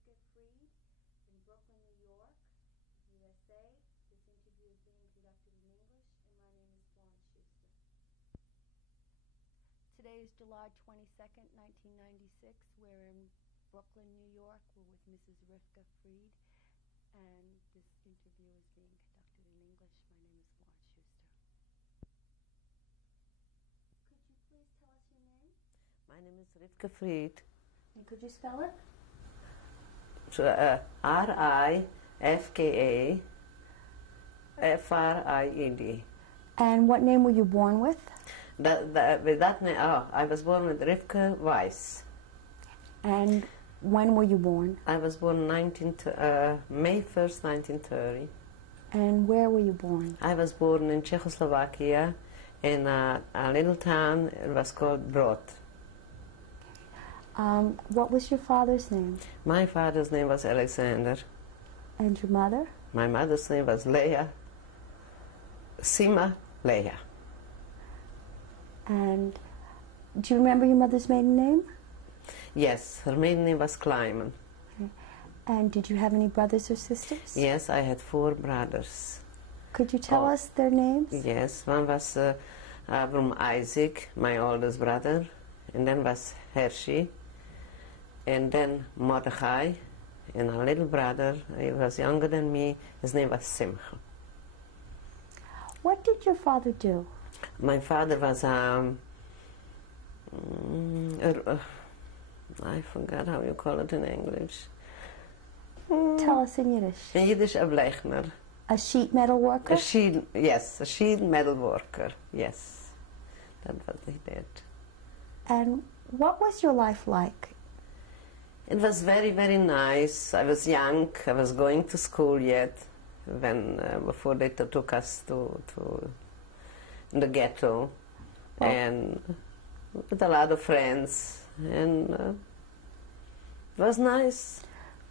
Rifka Weiss in Brooklyn, New York, USA. This interview is being conducted in English, and my name is Florence Schuster. Today is July 22nd, 1996. We're in Brooklyn, New York. We're with Mrs. Rifka Weiss, and this interview is being conducted in English. My name is Florence Schuster. Could you please tell us your name? My name is Rifka Weiss. And could you spell it? R-I-F-K-A-F-R-I-E-D. And what name were you born with? With that name, I was born with Rifka Weiss. And when were you born? I was born May 1st, 1930. And where were you born? I was born in Czechoslovakia in a little town. It was called Brod. What was your father's name? My father's name was Alexander. And your mother? My mother's name was Leah. Sima Leah. And do you remember your mother's maiden name? Yes, her maiden name was Kleiman. Okay. And did you have any brothers or sisters? Yes, I had 4 brothers. Could you tell us their names? Yes, one was from Isaac, my oldest brother, and then was Hershey, and then Mordechai, and a little brother, he was younger than me, his name was Simcha. What did your father do? My father was I forgot how you call it in English. Tell us in Yiddish. In Yiddish, a Blechner. A sheet metal worker? A sheet metal worker, yes. That's what he did. And what was your life like? It was very, very nice. I was young. I was going to school yet before they took us to the ghetto, and with a lot of friends, and it was nice.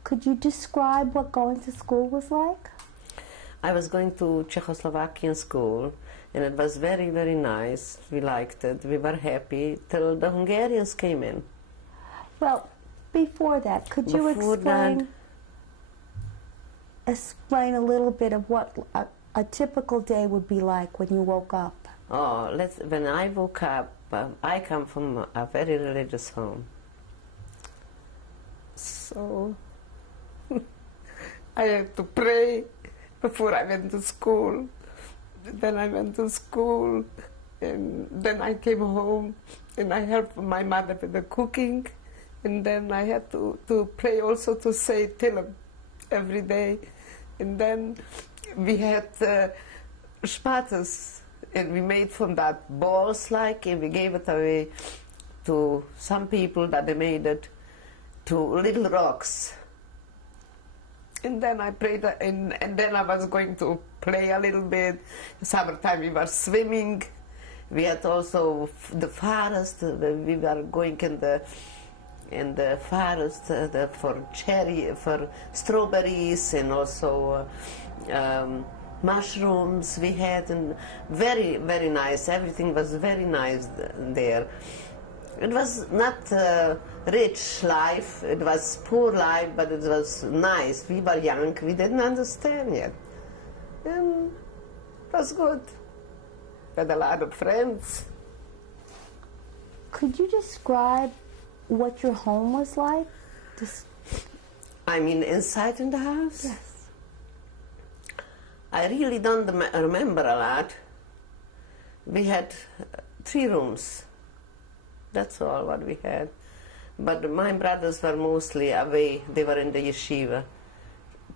Could you describe what going to school was like? I was going to Czechoslovakian school, and it was very, very nice. We liked it. We were happy till the Hungarians came in. Well, before that, could you explain a little bit of what a typical day would be like when you woke up? Oh, when I woke up, I come from a very religious home. So I had to pray before I went to school. Then I went to school, and then I came home, and I helped my mother with the cooking, and then I had to pray also to say Tehillim every day. And then we had spates, and we made from that balls like, and we gave it away to some people that they made it to little rocks. And then I prayed, and then I was going to play a little bit. Summertime we were swimming. We had also the forest. We were going in the forest for strawberries, and also mushrooms we had, and very, very nice. Everything was very nice there. It was not rich life, it was poor life, but it was nice. We were young, we didn't understand yet. And it was good. Had a lot of friends. Could you describe what your home was like? I mean, inside in the house? Yes. I really don't remember a lot. We had 3 rooms. That's all what we had. But my brothers were mostly away. They were in the yeshiva.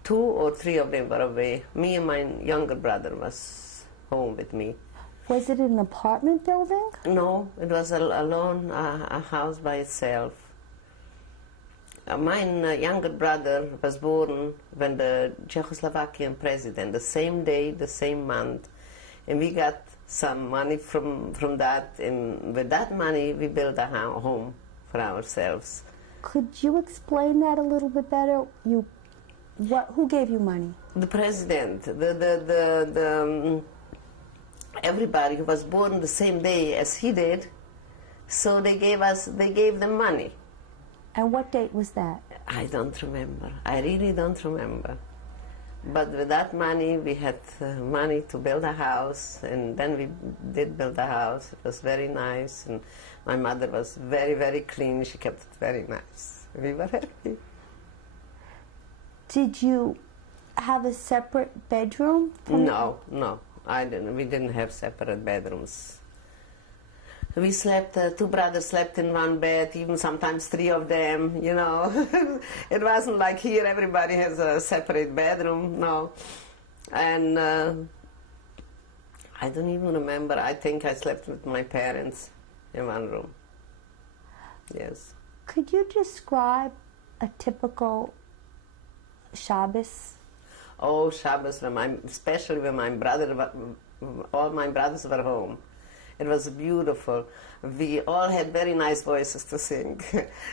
2 or 3 of them were away. Me and my younger brother was home with me. Was it an apartment building? No, it was alone, a house by itself. My younger brother was born when the Czechoslovakian president, the same day, the same month, and we got some money from that, and with that money we built a home for ourselves. Could you explain that a little bit better? Who gave you money? The president, everybody who was born the same day as he did, so they gave them money. And what date was that? I don't remember. I really don't remember. But with that money, we had money to build a house, and then we did build a house. It was very nice, and my mother was very, very clean. She kept it very nice. We were happy. Did you have a separate bedroom? No, I didn't. We didn't have separate bedrooms. We slept, two brothers slept in one bed, even sometimes three of them, you know. It wasn't like here everybody has a separate bedroom, no. And I don't even remember. I think I slept with my parents in one room. Yes. Could you describe a typical Shabbos? Oh, Shabbos, especially when all my brothers were home. It was beautiful. We all had very nice voices to sing.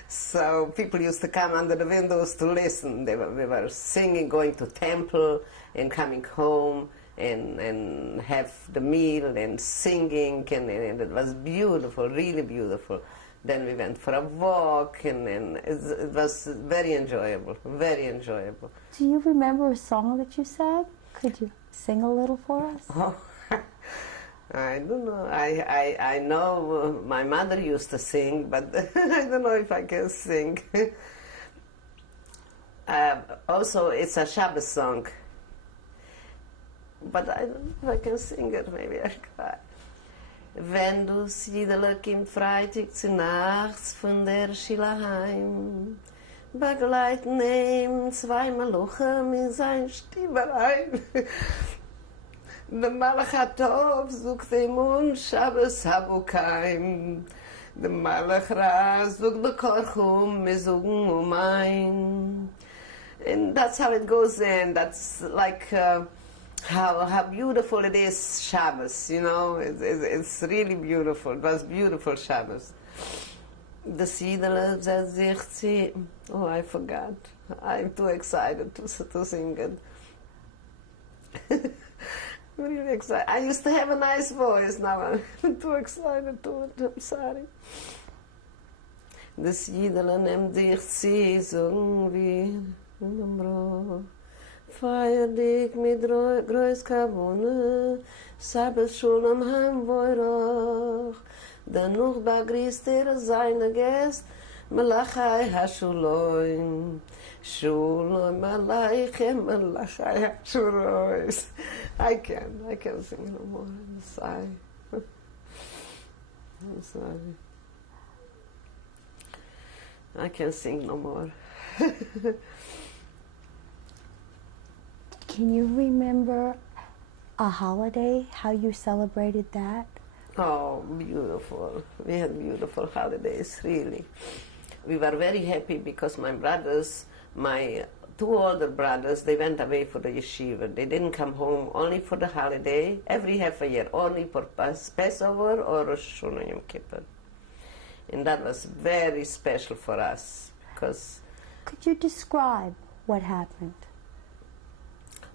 So people used to come under the windows to listen. We were singing, going to temple and coming home and have the meal and singing, and it was beautiful, really beautiful. Then we went for a walk, and it was very enjoyable, very enjoyable. Do you remember a song that you sang? Could you sing a little for us? Oh. I don't know. I know my mother used to sing, but I don't know if I can sing. Also, it's a Shabbos song, but I don't know if I can sing it. Maybe I cry. Wenn du siedelig im Freitag zu nachts von der Schule heim, begleiten ihm zwei Malochen in sein Stieberein. Der Malach Hatov sucht ihm und Shabbos Habukaim. Der Malach Ra sucht der Korchum, wir suchen ein. And that's how it goes in. That's like how beautiful it is, Shabbos, you know. It's really beautiful. It was beautiful Shabbos. The Siedler setzt sich zu... Oh, I forgot. I'm too excited to sing it. Really excited. I used to have a nice voice, now I'm too excited to it, I'm sorry. Das Jiedele nimmt sich sie, sagen wir, in dem Brot. Feier dich mit Groß Kavone, Sabes schon am Heimwoirach. Danach begrüßt seine Gäste, Melachai Hashuloim. Shuloim Aleichem Melachai Hashuloim. I can't sing no more. I'm sorry. I'm sorry. I can't sing no more. Can you remember a holiday, how you celebrated that? Oh, beautiful. We had beautiful holidays, really. We were very happy because my brothers, my two older brothers, they went away for the yeshiva. They didn't come home only for the holiday, every half a year, only for Passover or Rosh Hashanah Yom Kippur. And that was very special for us, because... Could you describe what happened?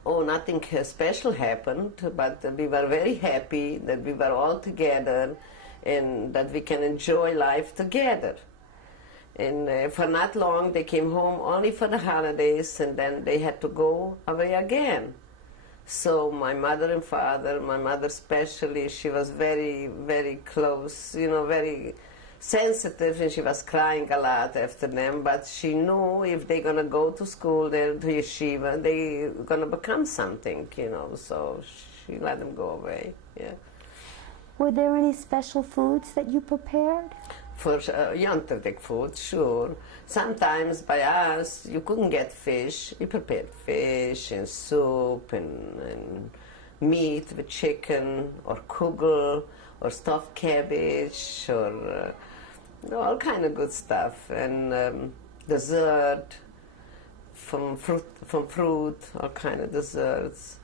Oh, nothing special happened, but we were very happy that we were all together and that we can enjoy life together. And for not long, they came home only for the holidays, and then they had to go away again. So my mother and father, my mother especially, she was very, very close, you know, very sensitive, and she was crying a lot after them, but she knew if they're going to go to school, there to yeshiva, they're going to become something, you know, so she let them go away, yeah. Were there any special foods that you prepared? For Yontovdik food, sure. Sometimes by us, you couldn't get fish. We prepared fish and soup and meat with chicken or kugel or stuffed cabbage or all kind of good stuff. And dessert from fruit, all kind of desserts.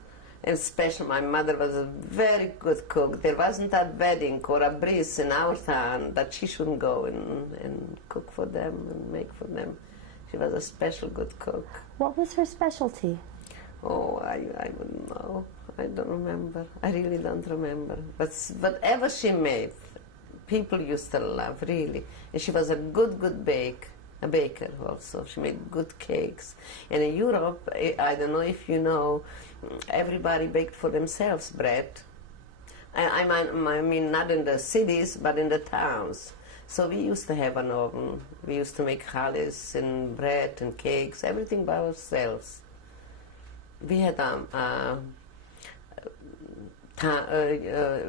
And especially my mother was a very good cook. There wasn't a wedding or a bris in our town that she shouldn't go and cook for them and make for them. She was a special good cook. What was her specialty? Oh, I wouldn't know. I don't remember. I really don't remember. But whatever she made, people used to love, really. And she was a good bake. a baker also. She made good cakes. And in Europe, I don't know if you know, everybody baked for themselves bread. I mean, not in the cities, but in the towns. So we used to have an oven. We used to make challis and bread and cakes, everything by ourselves. We had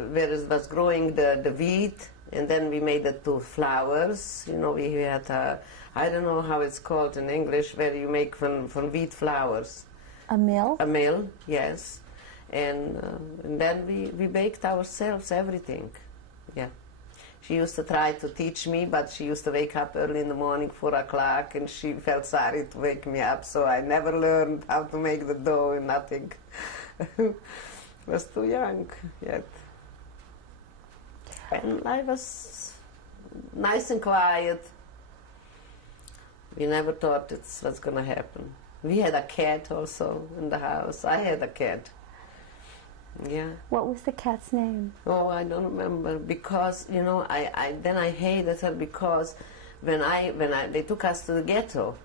where it was growing the wheat, and then we made it to flours. You know, we had I don't know how it's called in English, where you make from wheat flours. A mill? A mill, yes. And then we baked ourselves everything. Yeah. She used to try to teach me, but she used to wake up early in the morning, 4 o'clock, and she felt sorry to wake me up, so I never learned how to make the dough and nothing. Was too young yet. And I was nice and quiet. We never thought it's what's going to happen. We had a cat also in the house. I had a cat. Yeah. What was the cat's name? Oh, I don't remember, because you know then I hated her because when they took us to the ghetto,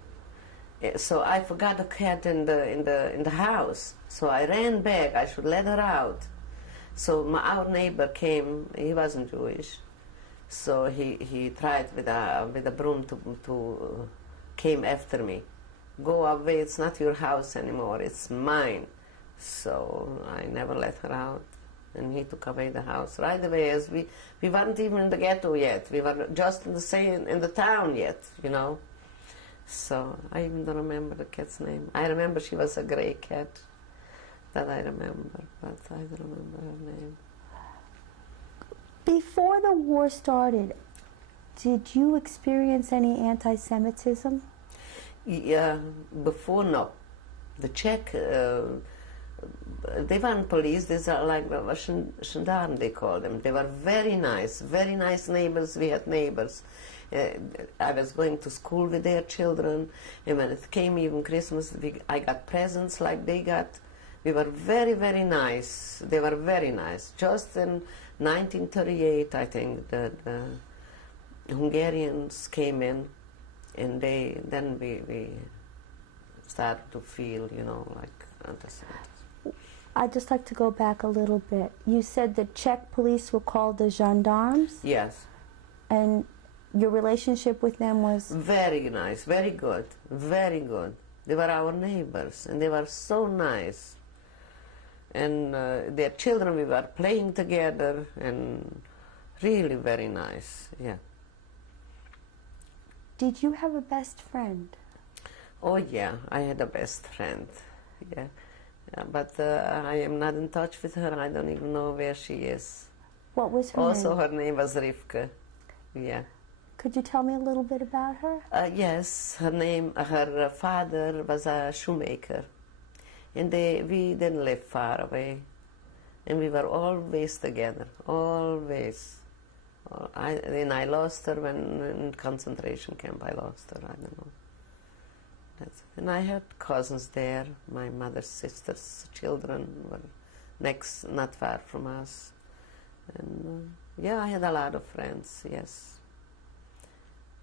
so I forgot the cat in the house. So I ran back. I should let her out. So our neighbor came. He wasn't Jewish, so he tried with a broom to came after me. Go away! It's not your house anymore. It's mine. So I never let her out, and he took away the house right away. As we weren't even in the ghetto yet. We were just in the town yet, you know. So I even don't remember the cat's name. I remember she was a gray cat. That I remember, but I don't remember her name. Before the war started, did you experience any anti-Semitism? Yeah, before, no. The Czech, they weren't police, they were like gendarmes, they called them. They were very nice neighbors. We had neighbors. I was going to school with their children, and when it came even Christmas, I got presents like they got. We were very, very nice. They were very nice. Just in 1938, I think, the Hungarians came in, and then we started to feel, you know, like anti-Semitism. I'd just like to go back a little bit. You said the Czech police were called the gendarmes? Yes. And your relationship with them was? Very nice, very good, very good. They were our neighbors, and they were so nice. And their children, we were playing together, and really very nice, yeah. Did you have a best friend? Oh yeah, I had a best friend, yeah. But I am not in touch with her. I don't even know where she is. What was her name? Also, her name was Rifka, yeah. Could you tell me a little bit about her? Yes, her father was a shoemaker. And we didn't live far away, and we were always together, always. And I lost her when in concentration camp. I lost her. I don't know. And I had cousins there. My mother's sister's children were next, not far from us. And yeah, I had a lot of friends. Yes,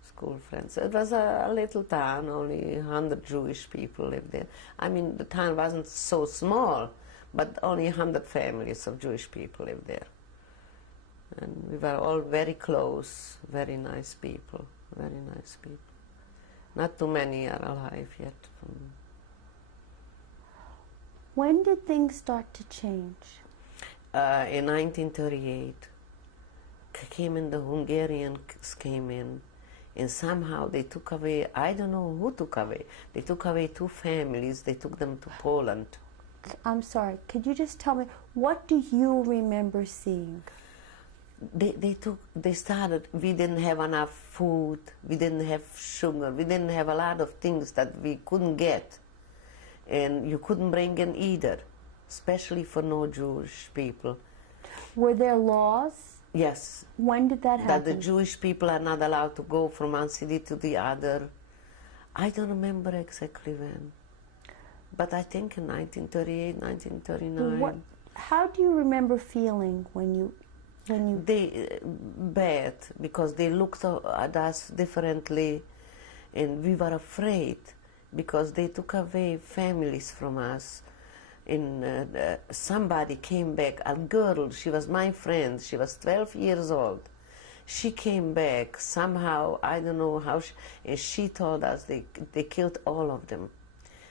school friends. It was a little town, only 100 Jewish people lived there. I mean, the town wasn't so small, but only 100 families of Jewish people lived there. And we were all very close, very nice people, very nice people. Not too many are alive yet. When did things start to change? In 1938, the Hungarians came in, and somehow they took away, I don't know who took away, they took away 2 families, they took them to Poland. I'm sorry, could you just tell me, what do you remember seeing? They started, we didn't have enough food, we didn't have sugar, we didn't have a lot of things that we couldn't get. And you couldn't bring in either, especially for no Jewish people. Were there laws? Yes. When did that happen? That the Jewish people are not allowed to go from one city to the other. I don't remember exactly when, but I think in 1938, 1939. How do you remember feeling when you... They bad, because they looked at us differently, and we were afraid because they took away families from us. And somebody came back, a girl, she was my friend, she was 12 years old. She came back somehow, I don't know how, and she told us they killed all of them.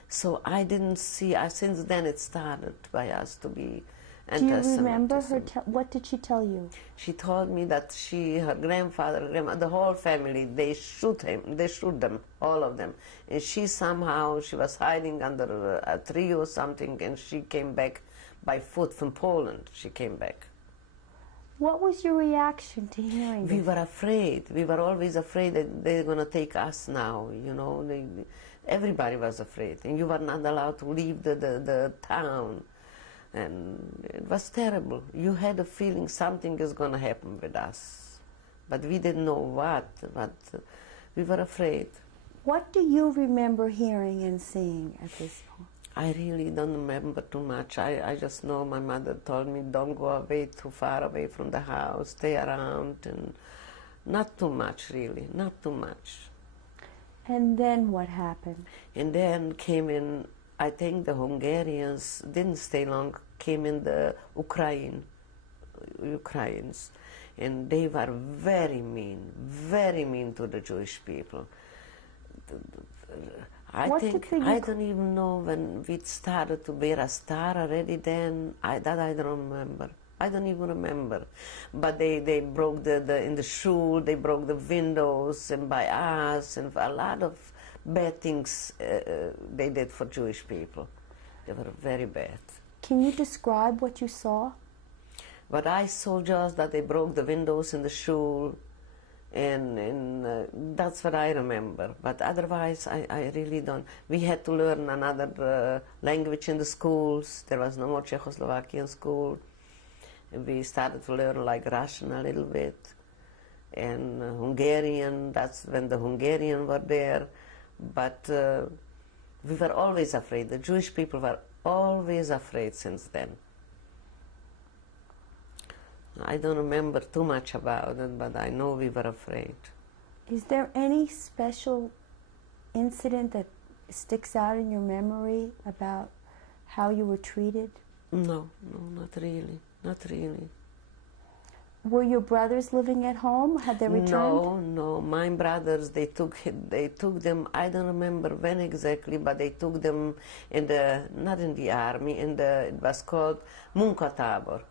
So I didn't see, since then it started by us to be anti-Semitic. Do you remember her, what did she tell you? She told me that her grandfather, the whole family, they shoot them, all of them. And she somehow, she was hiding under a tree or something, and she came back by foot from Poland, she came back. What was your reaction to hearing We this? were afraid. We were always afraid that they're going to take us now, you know. Everybody was afraid, and you were not allowed to leave the town. And it was terrible. You had a feeling something is going to happen with us. But we didn't know what, but we were afraid. What do you remember hearing and seeing at this point? I really don't remember too much. I just know my mother told me, don't go away too far away from the house, stay around, and not too much really, not too much. And then what happened? And then came in, I think the Hungarians didn't stay long, came in the Ukrainians, and they were very mean to the Jewish people. I don't even know when we started to wear a star already then, I don't remember. I don't even remember. But they broke in the shul, they broke the windows and by us, and a lot of bad things they did for Jewish people. They were very bad. Can you describe what you saw? But I saw just that they broke the windows in the shul, and that's what I remember. But otherwise, I really don't. We had to learn another language in the schools. There was no more Czechoslovakian school. We started to learn like Russian a little bit, and Hungarian. That's when the Hungarian were there. But we were always afraid. The Jewish people were always afraid since then. I don't remember too much about it, but I know we were afraid. Is there any special incident that sticks out in your memory about how you were treated? No, not really. Not really. Were your brothers living at home? Had they returned? No. My brothers, they took them. I don't remember when exactly, but they took them not in the army. It was called Munkatábor.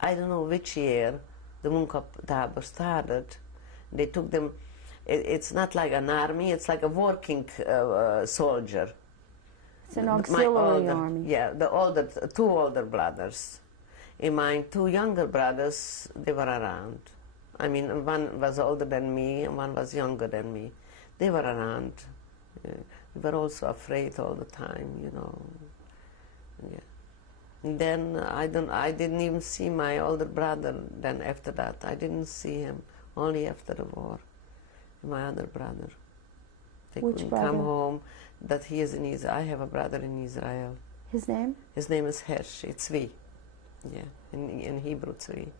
I don't know which year the Munkatábor started. They took them. It's not like an army. It's like a working soldier. It's an auxiliary army. Yeah, two older brothers. And my two younger brothers, they were around. I mean, one was older than me and one was younger than me. They were around. We were also afraid all the time, you know. Yeah. And then I didn't even see my older brother then after that. I didn't see him, only after the war. My other brother. They Which couldn't brother? come home. That he is in Israel. I have a brother in Israel. His name? His name is Hersh. It's Tzvi. Yeah, in Hebrew Tzvi.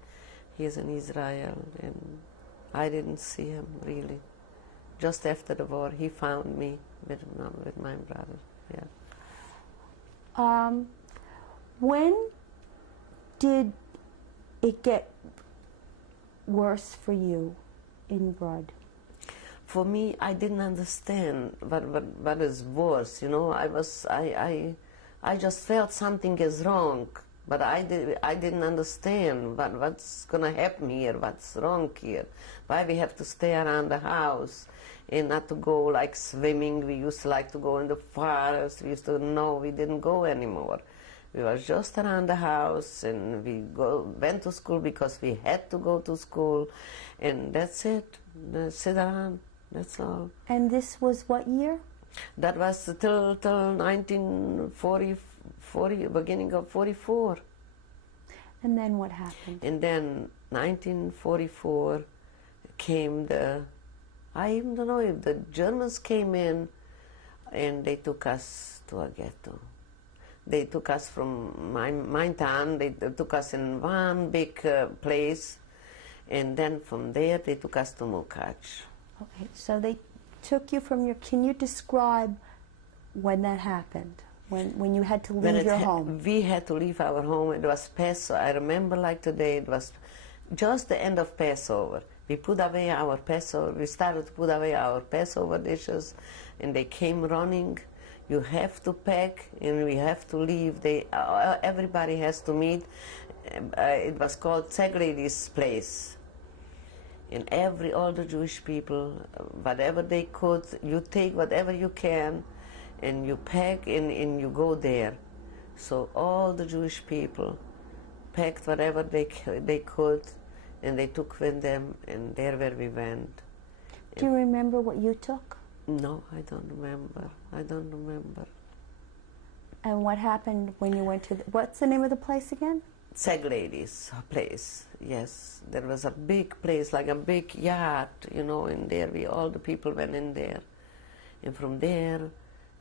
He is in Israel, and I didn't see him really. Just after the war, he found me with my brother. Yeah. When did it get worse for you in Brod? For me, I didn't understand what is worse. You know, I just felt something is wrong. But I didn't understand what's going to happen here, what's wrong here, why we have to stay around the house and not to go like swimming. We used to like to go in the forest. We didn't go anymore. We were just around the house, and we went to school because we had to go to school, and that's it. Sit around, that's all. And this was what year? That was till 1940. Beginning of 44. And then what happened? And then 1944 came I even don't know if the Germans came in and they took us to a ghetto. They took us from my town, they took us in one big place, and then from there they took us to Mukac. Okay, so they took you from your... Can you describe when that happened? When you had to leave your home? We had to leave our home. It was Passover. I remember like today. It was just the end of Passover. We put away our Passover. We started to put away our Passover dishes, and they came running. You have to pack, and we have to leave. Everybody has to meet. It was called Zegledi's place. And all the Jewish people, whatever they could, you take whatever you can, and you pack and you go there. So all the Jewish people packed whatever they could, and they took with them, and there where we went. Do you remember what you took? No, I don't remember. I don't remember. And what happened when you went to what's the name of the place again? Zegledi's place, yes. There was a big place, like a big yard, you know, in there. All the people went in there. And from there,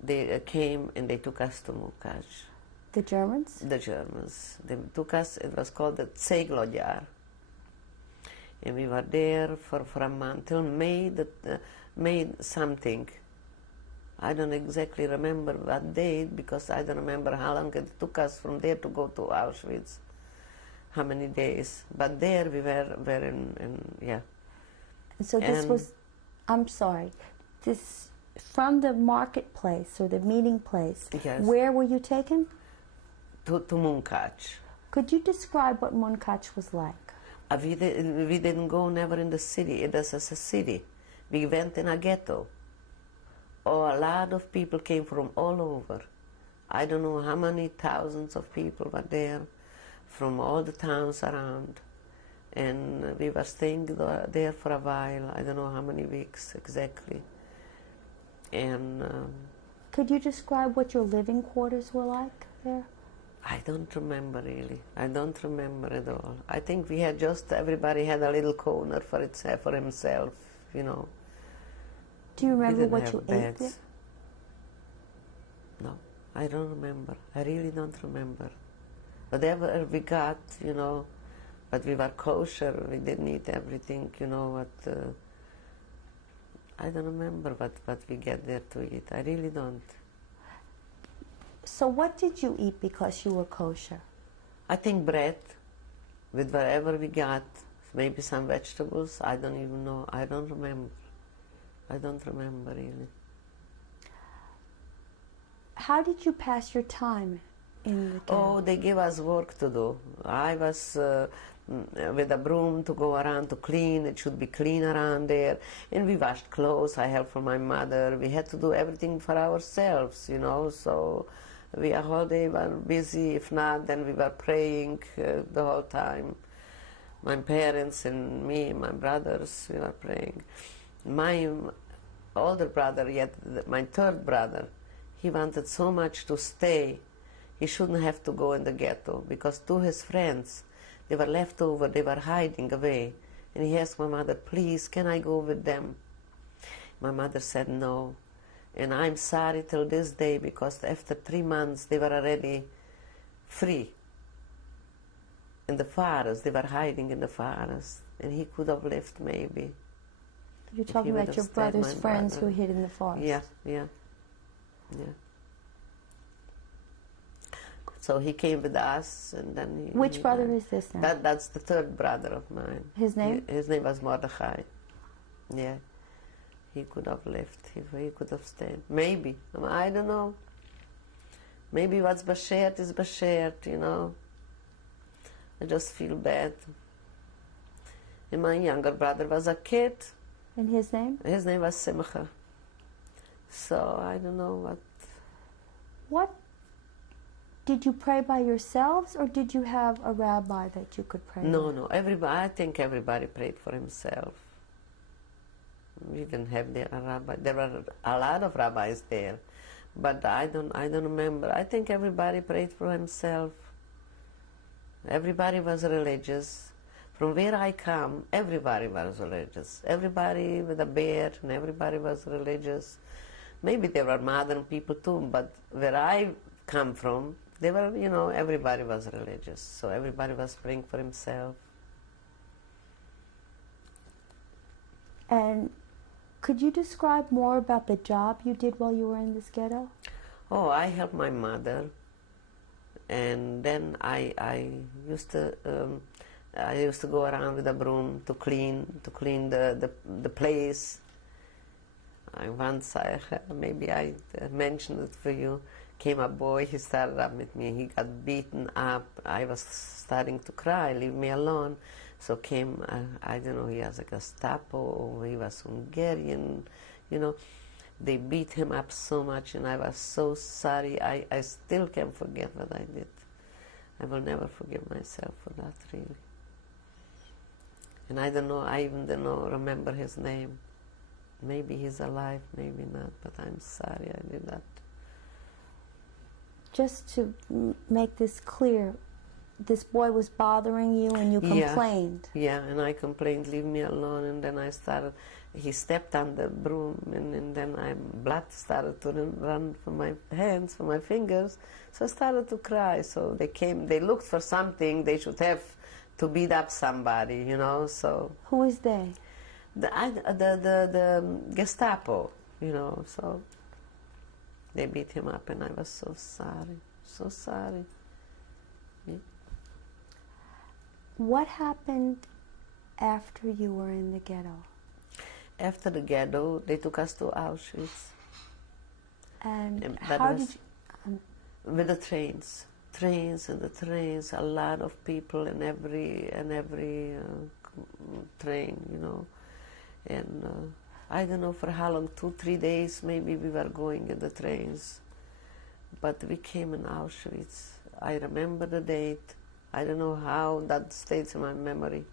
they came and they took us to Munkacs. The Germans? The Germans. They took us, it was called the Zeglodjar. And we were there for a month, till May something. I don't exactly remember what date, because I don't remember how long it took us from there to go to Auschwitz, how many days. But there we were yeah. And so this was, I'm sorry, this, from the marketplace or the meeting place, yes. Where were you taken? To Munkacs. Could you describe what Munkacs was like? We didn't go never in the city. It was a city. We went in a ghetto. Oh, a lot of people came from all over. I don't know how many thousands of people were there from all the towns around. And we were staying there for a while. I don't know how many weeks exactly. And could you describe what your living quarters were like there? I don't remember really. I don't remember at all. I think we had everybody had a little corner for himself, you know. Do you remember what you ate there? No, I don't remember. I really don't remember. Whatever we got, you know, but we were kosher. We didn't eat everything, you know, what... I don't remember what we get there to eat. I really don't. So what did you eat because you were kosher? I think bread with whatever we got, maybe some vegetables. I don't even know. I don't remember. I don't remember really. How did you pass your time in the camp? Oh, they gave us work to do. I was with a broom to go around to clean. It should be clean around there. And we washed clothes. I helped for my mother. We had to do everything for ourselves, you know. So we a whole day were busy. If not, then we were praying the whole time. My parents and me, my brothers, we were praying. My older brother, yet my third brother, he wanted so much to stay. He shouldn't have to go in the ghetto, because two his friends, they were left over, they were hiding away. And he asked my mother, please, can I go with them? My mother said no. And I'm sorry till this day, because after 3 months they were already free. In the forest, they were hiding in the forest. And he could have left maybe. You're talking about your brother's friends who hid in the forest. Yeah. So he came with us, and then he... Which brother is this now? That's the third brother of mine. His name? His name was Mordechai. Yeah. He could have left. He could have stayed. Maybe. I don't know. Maybe what's bashert is bashert, you know. I just feel bad. And my younger brother was a kid. And his name? His name was Simcha. So I don't know what... What? Did you pray by yourselves, or did you have a rabbi that you could pray with? No. I think everybody prayed for himself. We didn't have there a rabbi. There were a lot of rabbis there, but I don't remember. I think everybody prayed for himself. Everybody was religious. From where I come, everybody was religious. Everybody with a beard, and everybody was religious. Maybe there were modern people too, but where I come from, they were, you know, everybody was religious. So everybody was praying for himself. And Could you describe more about the job you did while you were in this ghetto? Oh, I helped my mother, and then I used to go around with a broom to clean the place. Maybe I mentioned it for you. Came a boy, he started up with me. He got beaten up. I was starting to cry. Leave me alone. So came, I don't know, he was a Gestapo or he was Hungarian, you know. They beat him up so much, and I was so sorry. I still can't forget what I did. I will never forgive myself for that, really. And I don't know, I even don't know, remember his name. Maybe he's alive, maybe not, but I'm sorry I did that. Just to make this clear, this boy was bothering you and you complained. Yeah, and I complained, leave me alone, and then I started, he stepped on the broom, and then blood started to run from my hands, from my fingers, so I started to cry. So they came, they looked for something, they should have to beat up somebody, you know, so. Who is they? The Gestapo, you know, so they beat him up, and I was so sorry, so sorry. Yeah. What happened after you were in the ghetto? After the ghetto, they took us to Auschwitz. And how did you... with the trains, a lot of people in every train, you know. And I don't know for how long, 2-3 days maybe we were going in the trains. But we came in Auschwitz. I remember the date. I don't know how that stays in my memory.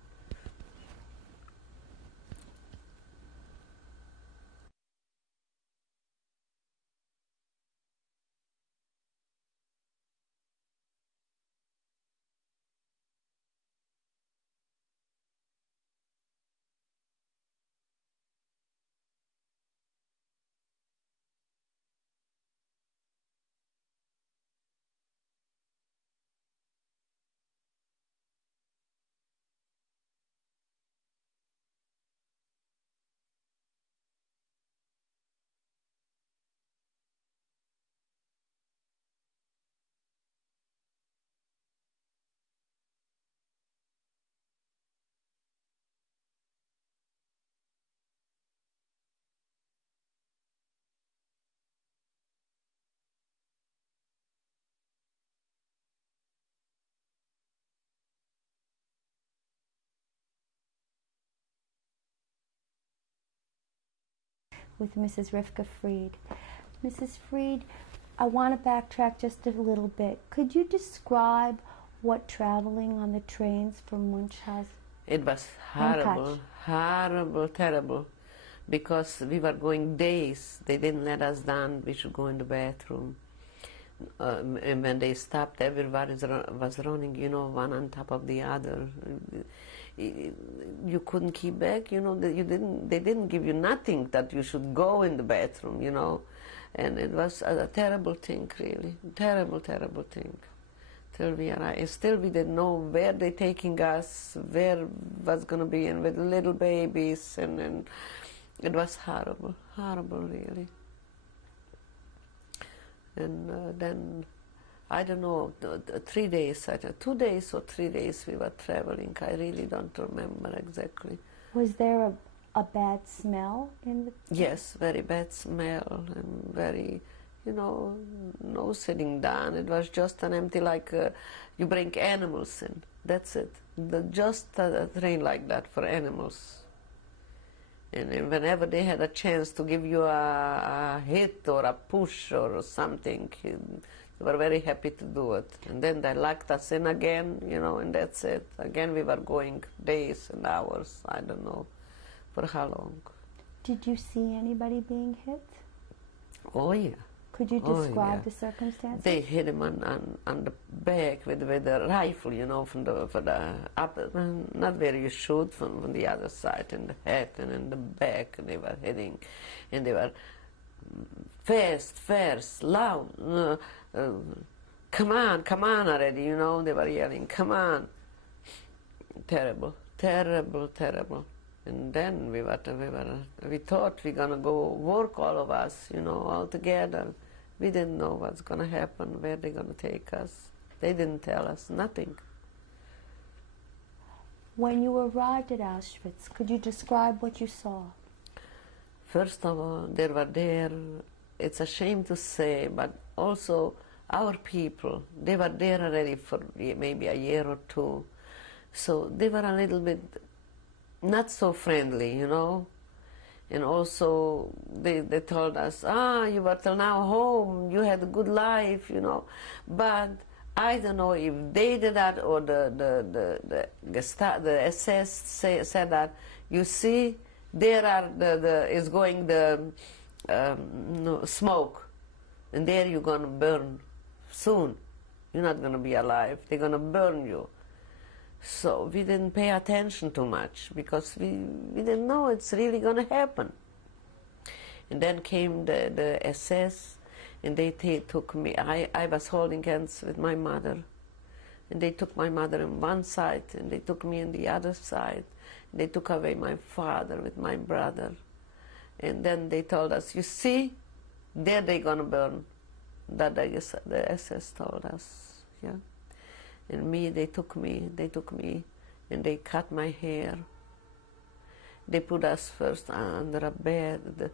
With Mrs. Rifka Fried. Mrs. Fried, I want to backtrack just a little bit. Could you describe what traveling on the trains from Munchausen? It was horrible, horrible, terrible, because we were going days. They didn't let us down. We should go in the bathroom. And when they stopped, everybody was running, you know, one on top of the other. You couldn't keep back, you know. They didn't give you nothing that you should go in the bathroom, you know. And it was a terrible thing, really, terrible, terrible thing. Till we arrived, still we didn't know where they're taking us, where was going to be, and with little babies, and it was horrible, horrible, really. And then, I don't know, 3 days, 2 days or 3 days we were traveling. I really don't remember exactly. Was there a bad smell in the... Yes, very bad smell, and very, you know, no sitting down. It was just an empty, like you bring animals in, that's it. Just a train like that for animals. And whenever they had a chance to give you a hit or a push or something, they were very happy to do it. And then they locked us in again, you know, and that's it. Again, we were going days and hours, I don't know for how long. Did you see anybody being hit? Oh, yeah. Could you describe the circumstances? They hit him on the back with a rifle, you know, from the up, not where you shoot, from the other side, in the head and in the back. They were hitting, and they were fast, loud. Come on already, you know. They were yelling, come on. Terrible, terrible, terrible. And then we thought we're gonna go work, all of us, all together. We didn't know what's gonna happen, where they're gonna take us. They didn't tell us nothing. When you arrived at Auschwitz, could you describe what you saw? First of all, they were there, it's a shame to say, but also our people, they were there already for maybe a year or two. So they were a little bit not so friendly, And also they told us, you were till now home, you had a good life, But I don't know if they did that or the SS said that. You see, there are is going the smoke, and there you're gonna burn soon. You're not gonna be alive. They're gonna burn you. So we didn't pay attention too much because we didn't know it's really gonna happen. And then came the SS. And they took me, I was holding hands with my mother. And they took my mother on one side, and they took me on the other side. And they took away my father with my brother. And then they told us, you see, there they're going to burn. That the SS told us, yeah. And they took me, and they cut my hair. They put us first under a bed.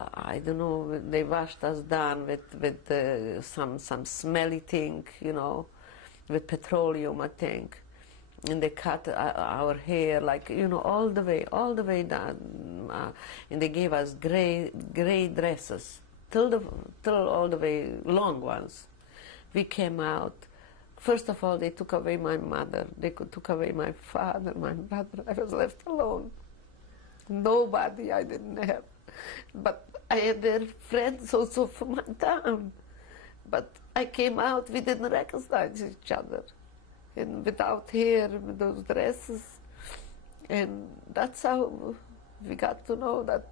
I don't know, they washed us down with some smelly thing, with petroleum, I think. And they cut our hair, like, all the way down. And they gave us gray dresses, till all the way long ones. We came out. First of all, they took away my mother. They took away my father, my brother. I was left alone. Nobody I didn't have. But I had their friends also from my town. But I came out, we didn't recognize each other. And without hair, with those dresses. And that's how we got to know that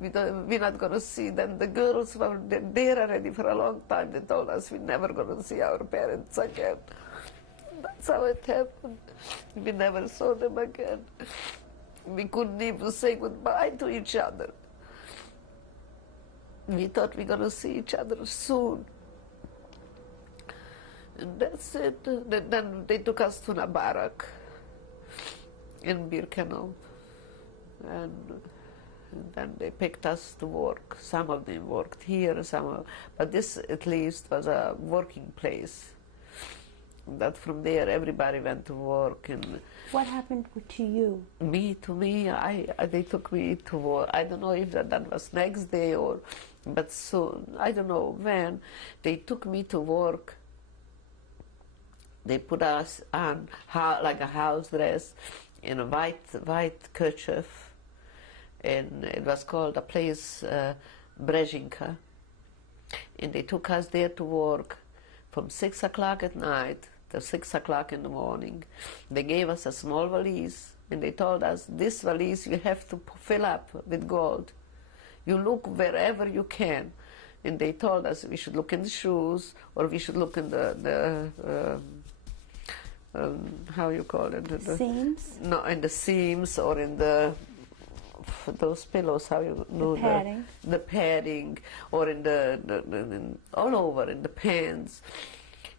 we're not going to see them. The girls were there already for a long time. They told us we're never going to see our parents again. That's how it happened. We never saw them again. We couldn't even say goodbye to each other. We thought we were going to see each other soon. And that's it. Then they took us to a barrack in Birkenau. And then they picked us to work. Some of them worked here, but this at least was a working place. That from there everybody went to work. And what happened to you? To me, they took me to work. I don't know if that was next day but soon. I don't know when. They took me to work. They put us on like a house dress in a white kerchief. And it was called a place, Brzezinka. And they took us there to work from 6 o'clock at night till 6 o'clock in the morning. They gave us a small valise, and they told us, this valise you have to fill up with gold. You look wherever you can. And they told us we should look in the shoes, or we should look in the how you call it? Seams? No, in the seams, or in those pillows, how you know, the padding, or in all over in the pants.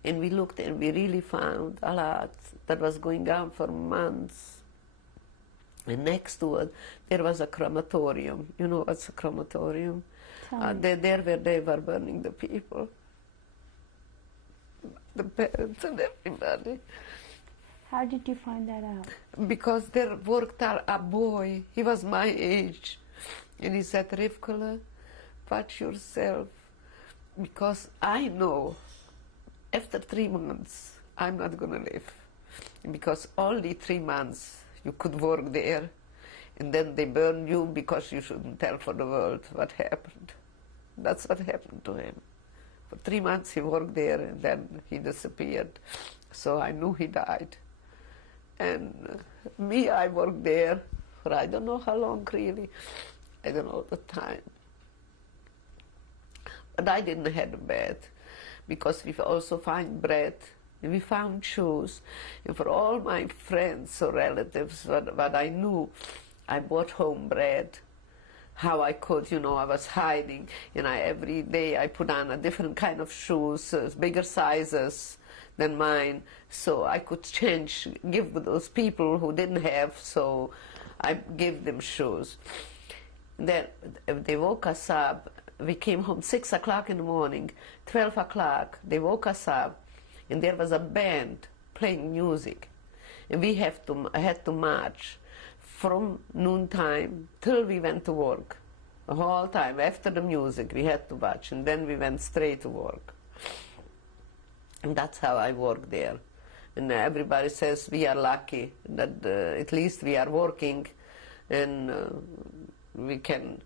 And we looked, and we really found a lot that was going on for months. And next to it, there was a crematorium. You know what's a crematorium? There where they were burning the people, the parents and everybody. How did you find that out? Because there worked a boy, he was my age, and he said, Rifka, watch yourself, because I know after 3 months I'm not going to live, because only 3 months you could work there, and then they burn you because you shouldn't tell for the world what happened. That's what happened to him. For 3 months he worked there, and then he disappeared, so I knew he died. And me, I worked there for I don't know how long, really. I don't know the time. But I didn't have a bed, because we also find bread We found shoes. And for all my friends or relatives, what I knew, I brought home bread. How I could, you know, I was hiding. You know, every day I put on a different kind of shoes, bigger sizes than mine, so I could change, give those people who didn't have, so I gave them shoes. Then they woke us up. We came home 6 o'clock in the morning, 12 o'clock, they woke us up, and there was a band playing music. And we had to march from noontime till we went to work. The whole time, after the music, we had to watch, and then we went straight to work. And that's how I work there. And everybody says we are lucky that at least we are working, and we can.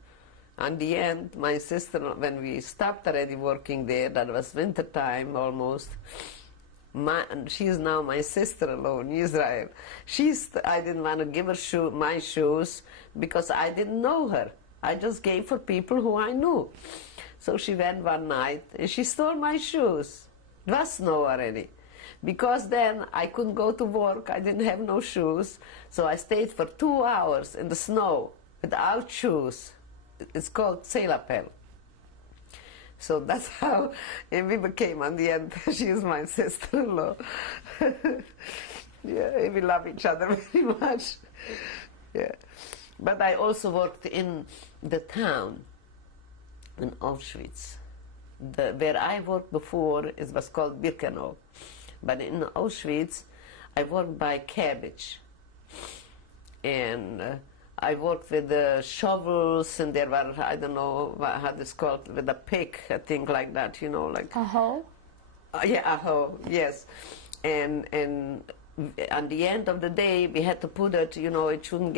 In the end, my sister, when we stopped already working there, that was winter time almost, she is now my sister-in-law in Israel. I didn't want to give her my shoes because I didn't know her. I just gave for people who I knew. So she went one night and she stole my shoes. It was snow already. Because then I couldn't go to work, I didn't have no shoes, so I stayed for 2 hours in the snow without shoes. It's called Selapel. So that's how we became, on the end, she is my sister-in-law. Yeah, we love each other very much. Yeah. But I also worked in the town, in Auschwitz. Where I worked before, it was called Birkenau. But in Auschwitz, I worked by cabbage. And I worked with the shovels, and there were, I don't know how it's called, with a pick, a thing like that, you know, like... A hoe? Yeah, a hoe, yes. And at the end of the day, we had to put it, you know, it shouldn't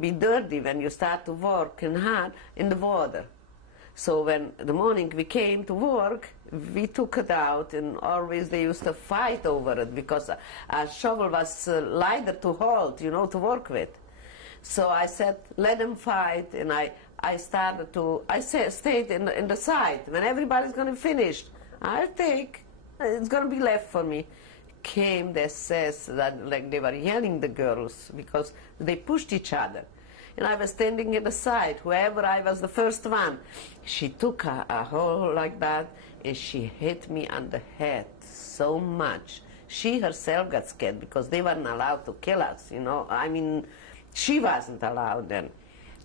be dirty when you start to work and hard in the water. So when the morning we came to work, we took it out, and always they used to fight over it because a shovel was lighter to hold, you know, to work with. So I said, let them fight, and I stayed in the side. When everybody's going to finish, I'll take, it's going to be left for me. Came the SS, that like they were yelling, the girls, because they pushed each other. And I was standing in the side, whoever I was the first one. She took a hole like that, and she hit me on the head so much. She herself got scared because they weren't allowed to kill us, you know. I mean, she wasn't allowed then,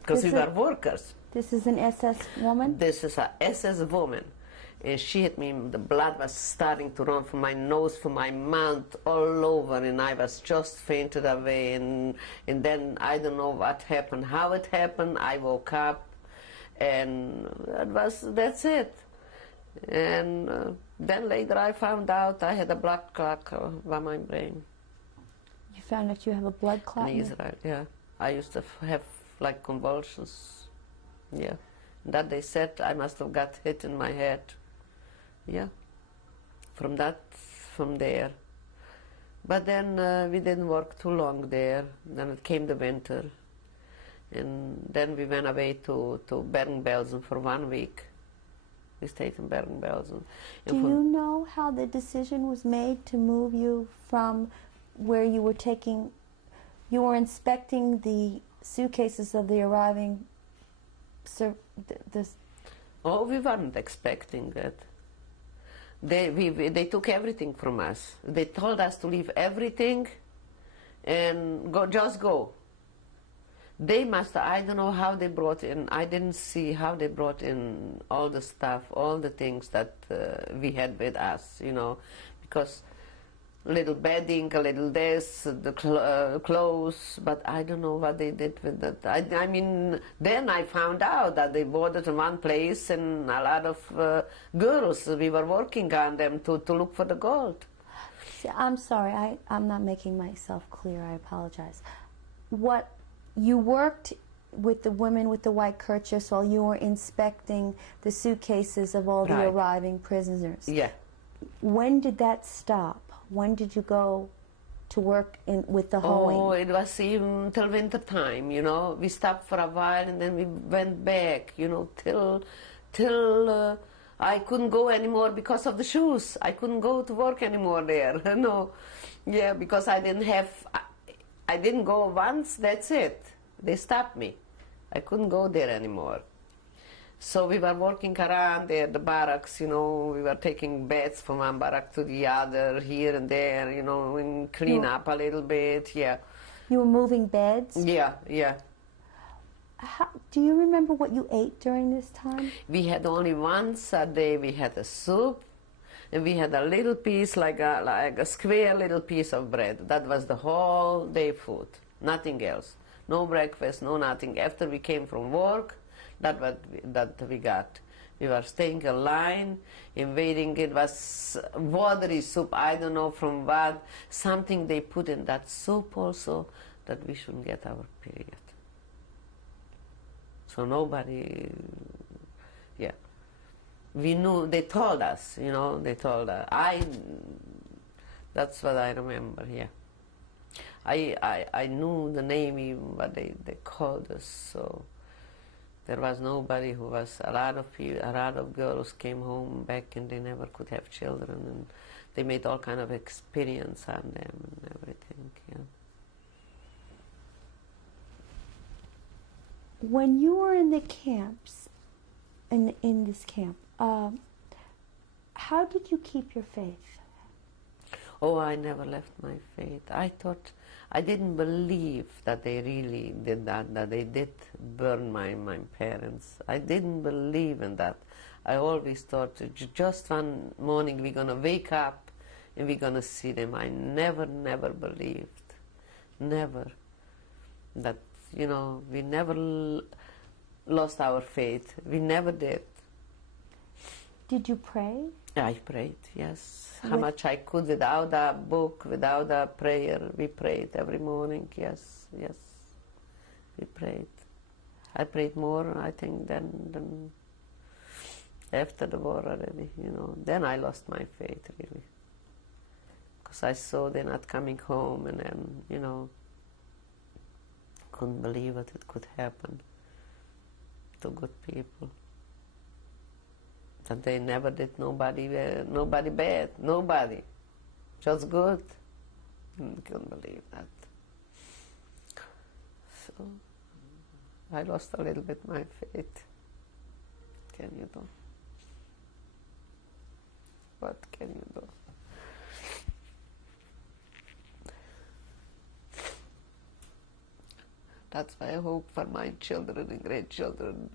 because we were workers. This is an SS woman? This is an SS woman. And she hit me, the blood was starting to run from my nose, from my mouth, all over, and I was just fainted away. And then I don't know what happened, how it happened. I woke up, and that's it. And then later I found out I had a blood clot by my brain. You found out you have a blood clot? In Israel, yeah. I used to have like convulsions, yeah. That they said I must have got hit in my head, yeah. From there. But then we didn't work too long there. Then it came the winter, and then we went away to Bergen-Belsen for 1 week. We stayed in Bergen-Belsen. Do you know how the decision was made to move you from where you were inspecting the suitcases of the arriving, Oh, we weren't expecting that. They took everything from us. They told us to leave everything and just go. They must, I don't know how they brought in, I didn't see how they brought in all the stuff, all the things that we had with us, you know, because a little bedding, a little this, the clothes, but I don't know what they did with that. I mean, then I found out that they bought it in one place, and a lot of girls, we were working on them to look for the gold. See, I'm sorry, I'm not making myself clear, I apologize. You worked with the women with the white kerchiefs while you were inspecting the suitcases of all the arriving prisoners. Yeah. When did that stop? When did you go to work with the hoeing? Oh, it was even till winter time, you know. We stopped for a while and then we went back, you know, till I couldn't go anymore because of the shoes. I couldn't go to work anymore there. No, yeah, because I didn't go once. That's it. They stopped me. I couldn't go there anymore. So we were working around there, the barracks, you know, we were taking beds from one barrack to the other, here and there, you know, and clean up a little bit, yeah. You were moving beds? Yeah, yeah. Do you remember what you ate during this time? We had only once a day, we had a soup, and we had a little piece, like a square little piece of bread. That was the whole day food, nothing else. No breakfast, no nothing. After we came from work, that we got. We were staying in line and waiting. It was watery soup, I don't know from what. Something they put in that soup also, that we shouldn't get our period. So nobody, yeah. We knew, they told us, you know, they told us. That's what I remember, yeah. I knew the name even, but they called us, so there was nobody who was, a lot of girls came home back and they never could have children, and they made all kind of experience on them and everything, yeah. When you were in the camps, in this camp, how did you keep your faith? Oh, I never left my faith. I didn't believe that they really did that they did burn my parents. I didn't believe in that. I always thought, just one morning we're going to wake up and we're going to see them. I never believed, never. That, you know, we never lost our faith. We never did. Did you pray? I prayed, yes. How much I could, without a book, without a prayer. We prayed every morning, yes, yes. We prayed. I prayed more, I think, than after the war already, you know. Then I lost my faith, really. Because I saw they're not coming home, and then, you know, couldn't believe that it could happen to good people. That they never did nobody bad, nobody, just good. Couldn't believe that. So I lost a little bit my faith. Can you do? What can you do? That's why I hope for my children and grandchildren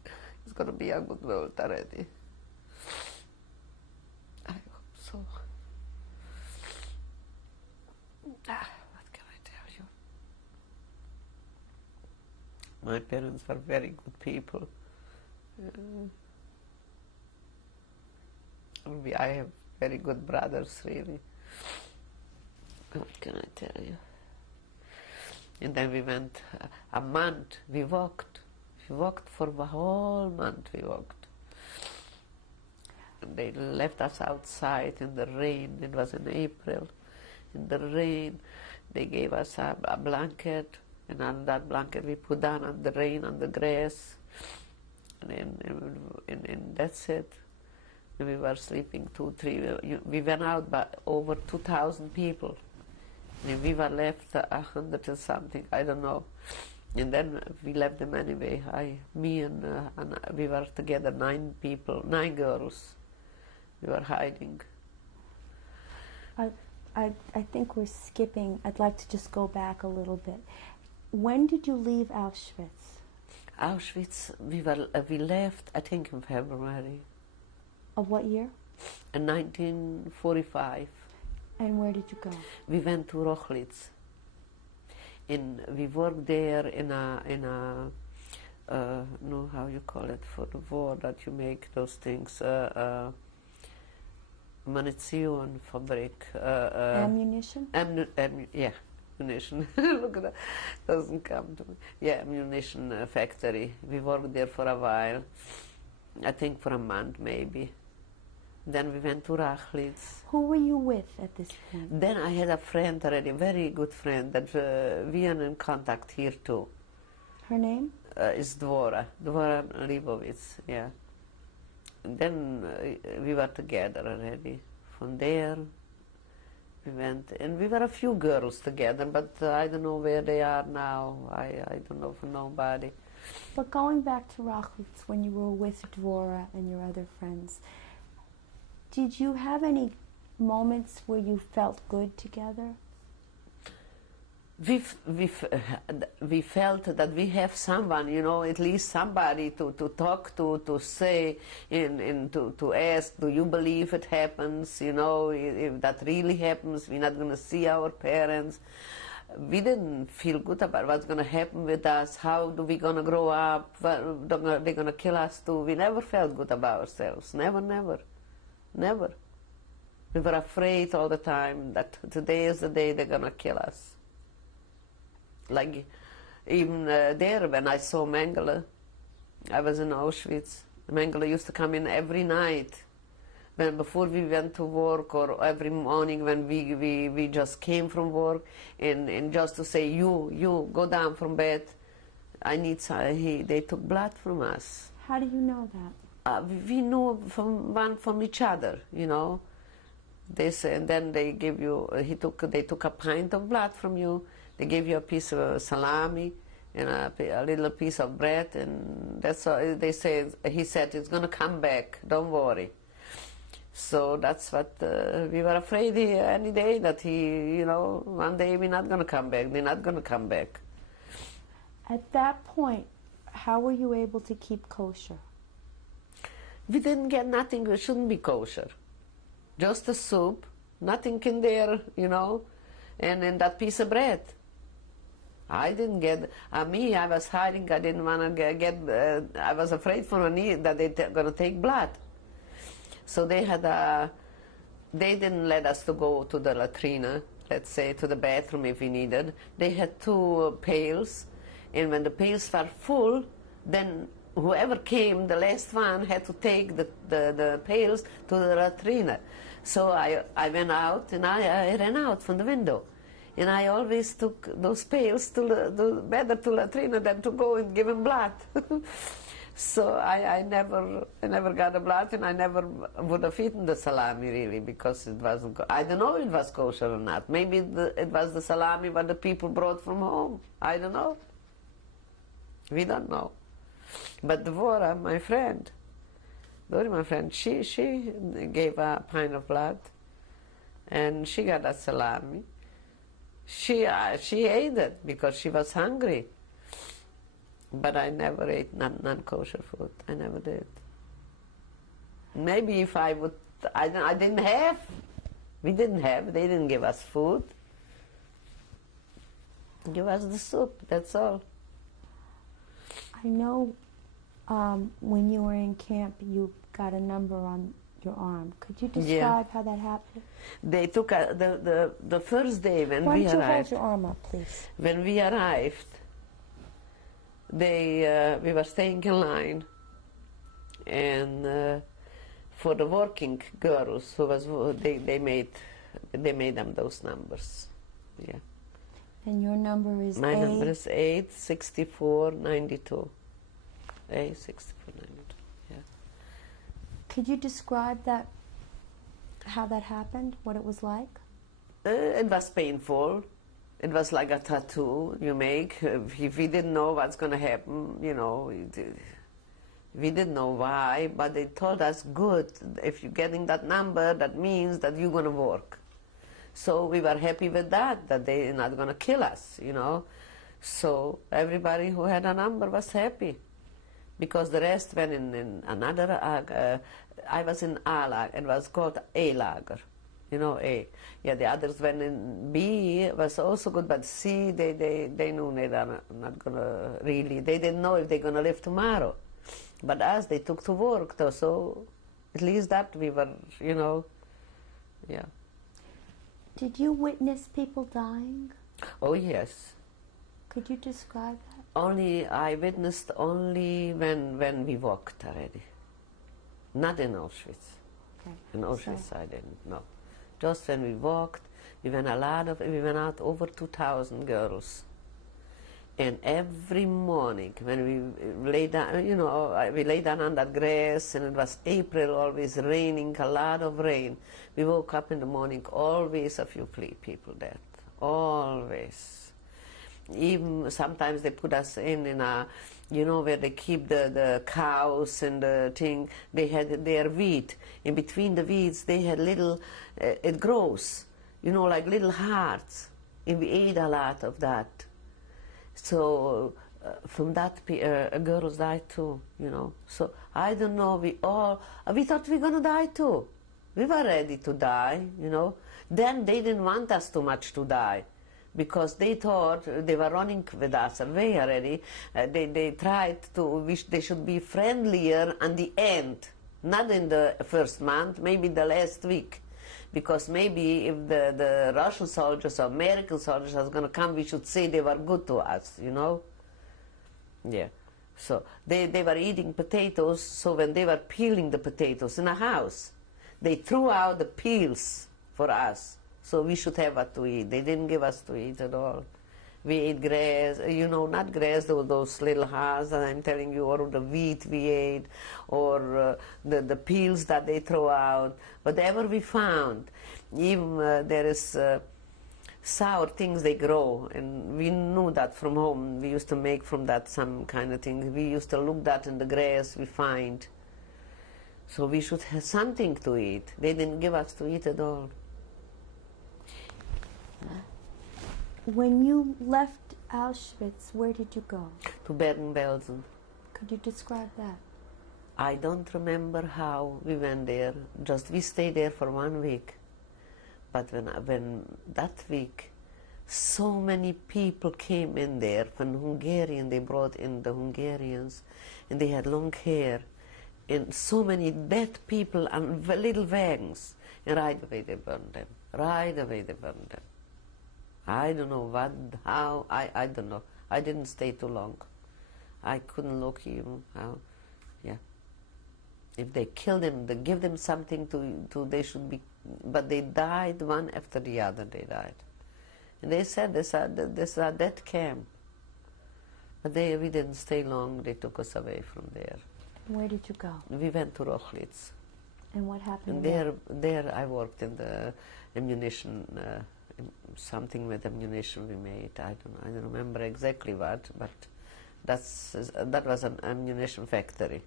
it's going to be a good world already. I hope so. What can I tell you? My parents were very good people. I have very good brothers, really. What can I tell you? And then we went a month, we walked for the whole month, we walked. And they left us outside in the rain, it was in April. In the rain, they gave us a blanket, and on that blanket we put down on the rain, on the grass, and that's it. And we were sleeping 2, 3, we went out by over 2,000 people. And we were left 100 and something, I don't know. And then we left them anyway. Me and we were together, 9 people, 9 girls. We were hiding. I think we're skipping. I'd like to just go back a little bit. When did you leave Auschwitz? Auschwitz, we left, I think, in February. Of what year? In 1945. And where did you go? We went to Auschwitz. We worked there in a no, how you call it, for the war that you make those things, munition fabric. Ammunition? Yeah, ammunition. Look at that, doesn't come to me. Yeah, ammunition factory. We worked there for a while, I think for a month maybe. Then we went to Auschwitz. Who were you with at this point? Then I had a friend already, a very good friend, that we are in contact here too. Her name? Is Dvora Leibovitz, yeah. then we were together already. From there, we went, and we were a few girls together, but I don't know where they are now. I don't know for nobody. But going back to Auschwitz, when you were with Dvora and your other friends, did you have any moments where you felt good together? We felt that we have someone, you know, at least somebody to talk to say, to ask, do you believe it happens? You know, if that really happens, we're not going to see our parents. We didn't feel good about what's going to happen with us. How do we going to grow up? They're going to kill us too. We never felt good about ourselves. Never, never, never. We were afraid all the time that today is the day they're going to kill us. Like, even there, when I saw Mengele, I was in Auschwitz. Mengele used to come in every night, before we went to work, or every morning when we just came from work, and just to say, you, go down from bed. I need some, they took blood from us. How do you know that? We knew from each other, you know. They say, and then they give you, they took a pint of blood from you. They gave you a piece of salami and a little piece of bread, and that's all. They say, he said, it's going to come back, don't worry. So that's what we were afraid any day that you know, one day we're not going to come back, they're not going to come back. At that point, how were you able to keep kosher? We didn't get nothing, it shouldn't be kosher. Just the soup, nothing in there, you know, and then that piece of bread. I didn't get, me, I was hiding, I didn't want to get, I was afraid for me that they're going to take blood. So they didn't let us to go to the latrina, let's say, to the bathroom if we needed. They had 2 pails, and when the pails were full, then whoever came, the last one, had to take the pails to the latrina. So I went out, and I ran out from the window. And I always took those pails better to latrina than to go and give him blood. So I never got the blood, and I never would have eaten the salami, really, because it wasn't, I don't know if it was kosher or not. Maybe it was the salami what the people brought from home. I don't know. We don't know. But Dvora, my friend, she gave a pint of blood, and she got a salami. She ate it because she was hungry. But I never ate non-kosher food. I never did. Maybe if I would, I didn't have. We didn't have. They didn't give us food. Give us the soup. That's all. I know when you were in camp, you got a number on your arm. Could you describe how that happened? They took the first day when Why we don't you hold arrived. your arm up, please? When we arrived, we were staying in line, and for the working girls, they made them those numbers. Yeah. And your number is My number is 86492. 86492. Yeah. Could you describe that? How that happened? What it was like? It was painful. It was like a tattoo you make. If we didn't know what's going to happen, you know, we didn't know why, but they told us, good, if you're getting that number, that means that you're going to work. So we were happy with that they're not going to kill us, you know. So everybody who had a number was happy, because the rest went in another, I was in A lager, it was called A lager. You know, A. Yeah, the others went in B, was also good, but C, they knew they were not going to really, they didn't know if they're going to live tomorrow. But us, they took to work, though, so at least that we were, you know, yeah. Did you witness people dying? Oh, yes. Could you describe that? I witnessed only when we walked already. Not in Auschwitz. Okay. In Auschwitz, I didn't know. Just when we walked, we went out over 2,000 girls. And every morning when we lay down, you know, we lay down on that grass, and it was April, always raining, a lot of rain. We woke up in the morning, always a few people dead, always. Even sometimes they put us in a, you know, where they keep the cows and the thing. They had their wheat. In between the wheats, they had little, it grows, you know, like little hearts. And we ate a lot of that. So from that, girls died too, you know. So I don't know, we thought we were going to die too. We were ready to die, you know. Then they didn't want us too much to die, because they thought they were running with us away already. They tried to wish they should be friendlier at the end, not in the first month, maybe the last week. Because maybe if the Russian soldiers or American soldiers are going to come, we should say they were good to us, you know? Yeah. So they were eating potatoes, so when they were peeling the potatoes in a house, they threw out the peels for us, so we should have what to eat. They didn't give us to eat at all. We ate grass, you know, not grass, those little hearts that I'm telling you, or the wheat we ate, or the peels that they throw out, whatever we found. Even there is sour things they grow, and we knew that from home. We used to make from that some kind of thing. We used to look that in the grass we find. So we should have something to eat. They didn't give us to eat at all. When you left Auschwitz, where did you go? To Bergen-Belsen. Could you describe that? I don't remember how we went there. Just we stayed there for 1 week. But when that week, so many people came in there from Hungarian. They brought in the Hungarians, and they had long hair, and so many dead people on little wagons. And right away they burned them. Right away they burned them. I don't know what, how, I don't know. I didn't stay too long. I couldn't look even how, yeah. If they killed them, they give them something to they should be, but they died one after the other, they died. And they said this is a death camp. But we didn't stay long, they took us away from there. Where did you go? We went to Auschwitz. And what happened And there I worked in the ammunition, something with ammunition we made. I don't remember exactly what, but that was an ammunition factory.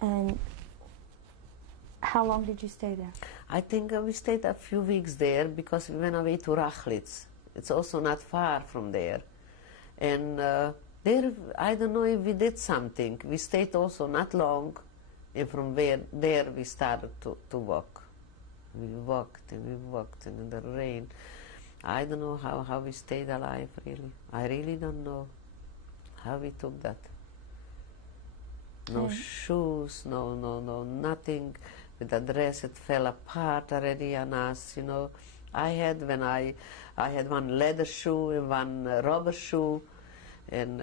And how long did you stay there? I think we stayed a few weeks there because we went away to Rachlitz. It's also not far from there. And there, I don't know if we did something. We stayed also not long, and from there we started to walk. We walked and in the rain. I don't know how we stayed alive, really. I really don't know how we took that. No shoes, no, nothing. With the dress, it fell apart already on us, you know. I had one leather shoe and one rubber shoe, and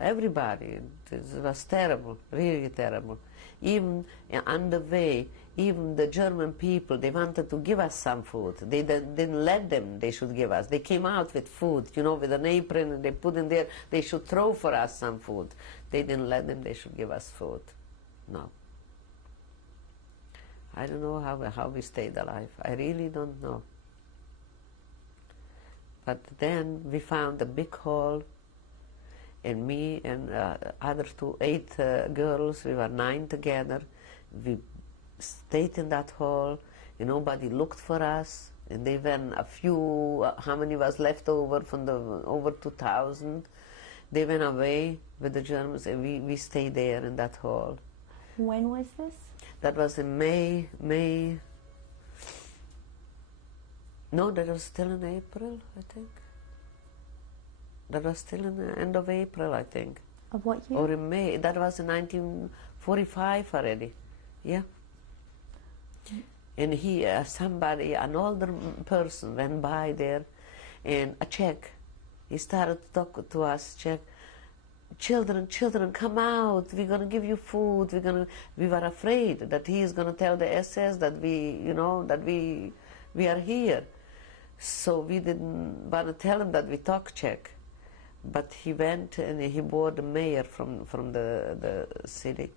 everybody. It was terrible, really terrible. Even on the way, even the German people, they wanted to give us some food. They didn't let them, they should give us. They came out with food, you know, with an apron, and they put in there, they should throw for us some food. They didn't let them, they should give us food. No. I don't know how we stayed alive. I really don't know. But then we found a big hall, and me and other 8 girls, we were 9 together. We stayed in that hall, and nobody looked for us. And they went a few, how many was left over from the over 2,000. They went away with the Germans, and we stayed there in that hall. When was this? That was in May. No, that was still in April, I think. That was still in the end of April, I think. Of what year? Or in May. That was in 1945 already. Yeah. And somebody, an older person went by there, and a Czech, he started to talk to us, Czech. Children, come out, we're going to give you food, we were afraid that he is going to tell the SS that we are here. So we didn't want to tell him that we talk Czech. But he went and he brought the mayor from the city,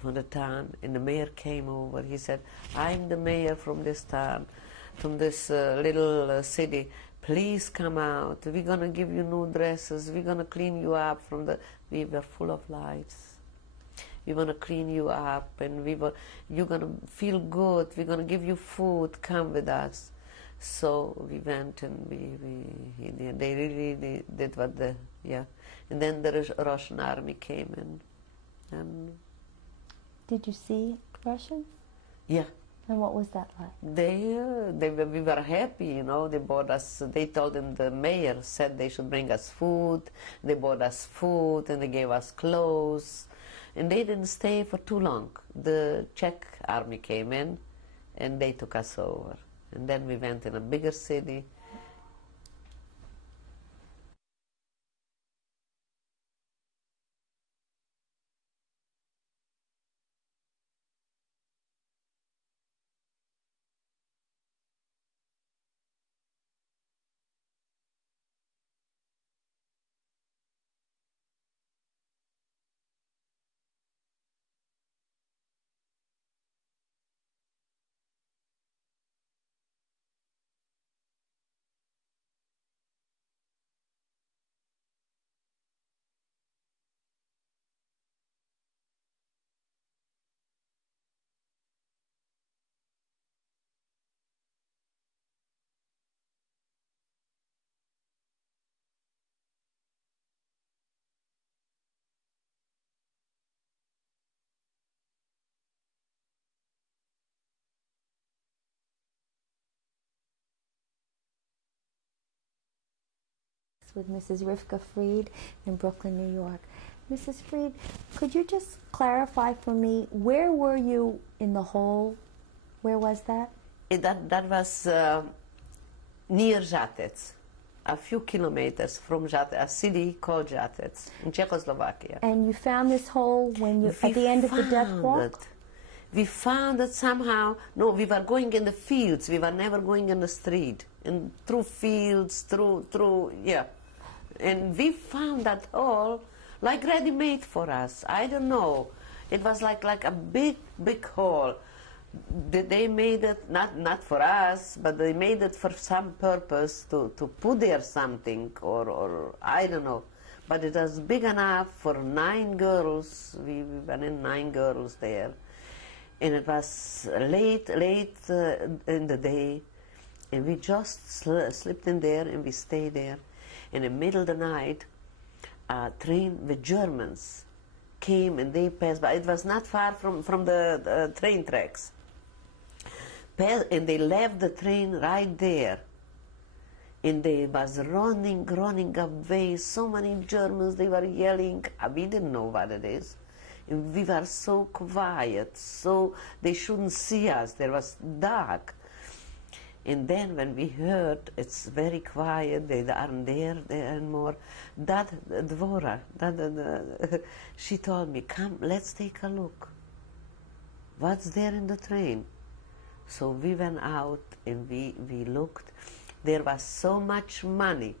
from the town, and the mayor came over. He said, I'm the mayor from this town, from this little city. Please come out. We're going to give you new dresses. We're going to clean you up from the... We were full of lights. We want to clean you up, and you're going to feel good. We're going to give you food. Come with us. So we went, and they really did what the... Yeah. And then the Russian army came in. And did you see Russians? yeah. And what was that like? We were happy, you know. They bought us, they told them, the mayor said they should bring us food. They bought us food, and they gave us clothes. And they didn't stay for too long. The Czech army came in, and they took us over. And then we went in a bigger city. With Mrs. Rifka Fried in Brooklyn, New York. Mrs. Fried, could you just clarify for me, where were you in the hole? Where was that? That was near Žatec, a few kilometers from Žatec, a city called Žatec in Czechoslovakia. And you found this hole when you at the end of the death walk? We found it somehow. No, we were going in the fields. We were never going in the street. And through fields, through yeah. And we found that hole like ready-made for us. I don't know. It was like a big hole. They made it, not for us, but they made it for some purpose to put there something, or I don't know. But it was big enough for 9 girls. We went in 9 girls there. And it was late in the day. And we just slipped in there, and we stayed there. In the middle of the night, a train with Germans came, and they passed by. It was not far from the train tracks. And they left the train right there. And they was running away. So many Germans, they were yelling. We didn't know what it is. And we were so quiet, so they shouldn't see us. There was dark. And then when we heard it's very quiet, they aren't there anymore, that Dvora, she told me, come, let's take a look. What's there in the train? So we went out and we looked. There was so much money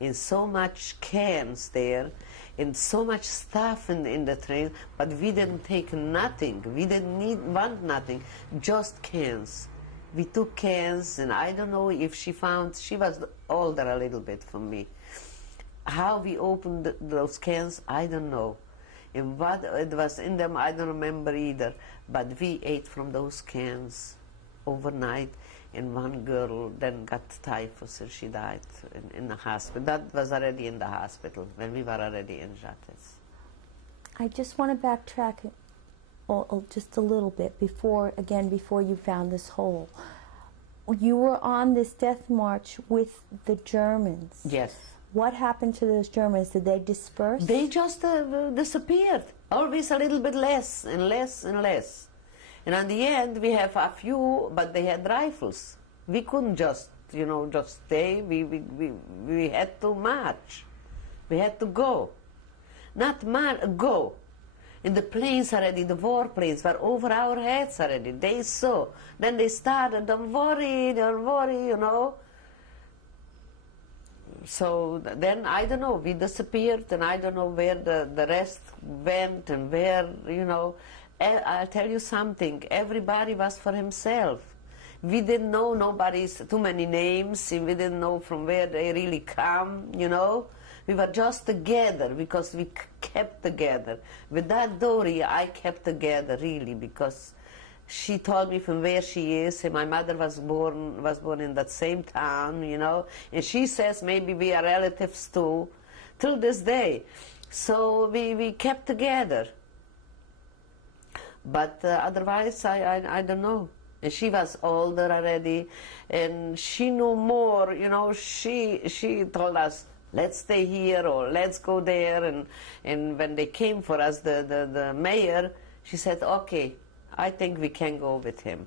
and so much cans there and so much stuff in the train, but we didn't take nothing. We didn't want nothing, just cans. We took cans, and I don't know if she was older a little bit from me. How we opened those cans, I don't know. And what it was in them, I don't remember either. But we ate from those cans overnight, and one girl then got typhus, and she died in the hospital. That was already in the hospital, when we were already in Žatec. I just want to backtrack just a little bit before you found this hole. You were on this death march with the Germans. Yes. What happened to those Germans? Did they disperse? They just disappeared. Always a little bit less and less and less. And at the end, we have a few, but they had rifles. We couldn't just stay. We had to march. We had to go. Not march, go. And the planes already, the war planes were over our heads already. They saw. Then they started, don't worry, you know. so then, I don't know, we disappeared, and I don't know where the rest went, and where, you know. I'll tell you something, everybody was for himself. We didn't know nobody's too many names, we didn't know from where they really come, you know. We were just together because we kept together. With that Dory, I kept together, really, because she told me from where she is, and my mother was born in that same town, you know, and she says maybe we are relatives too, till this day. So we kept together. But otherwise, I don't know. And she was older already, and she knew more, you know. She told us, let's stay here or let's go there. And when they came for us, the mayor, she said, okay, I think we can go with him.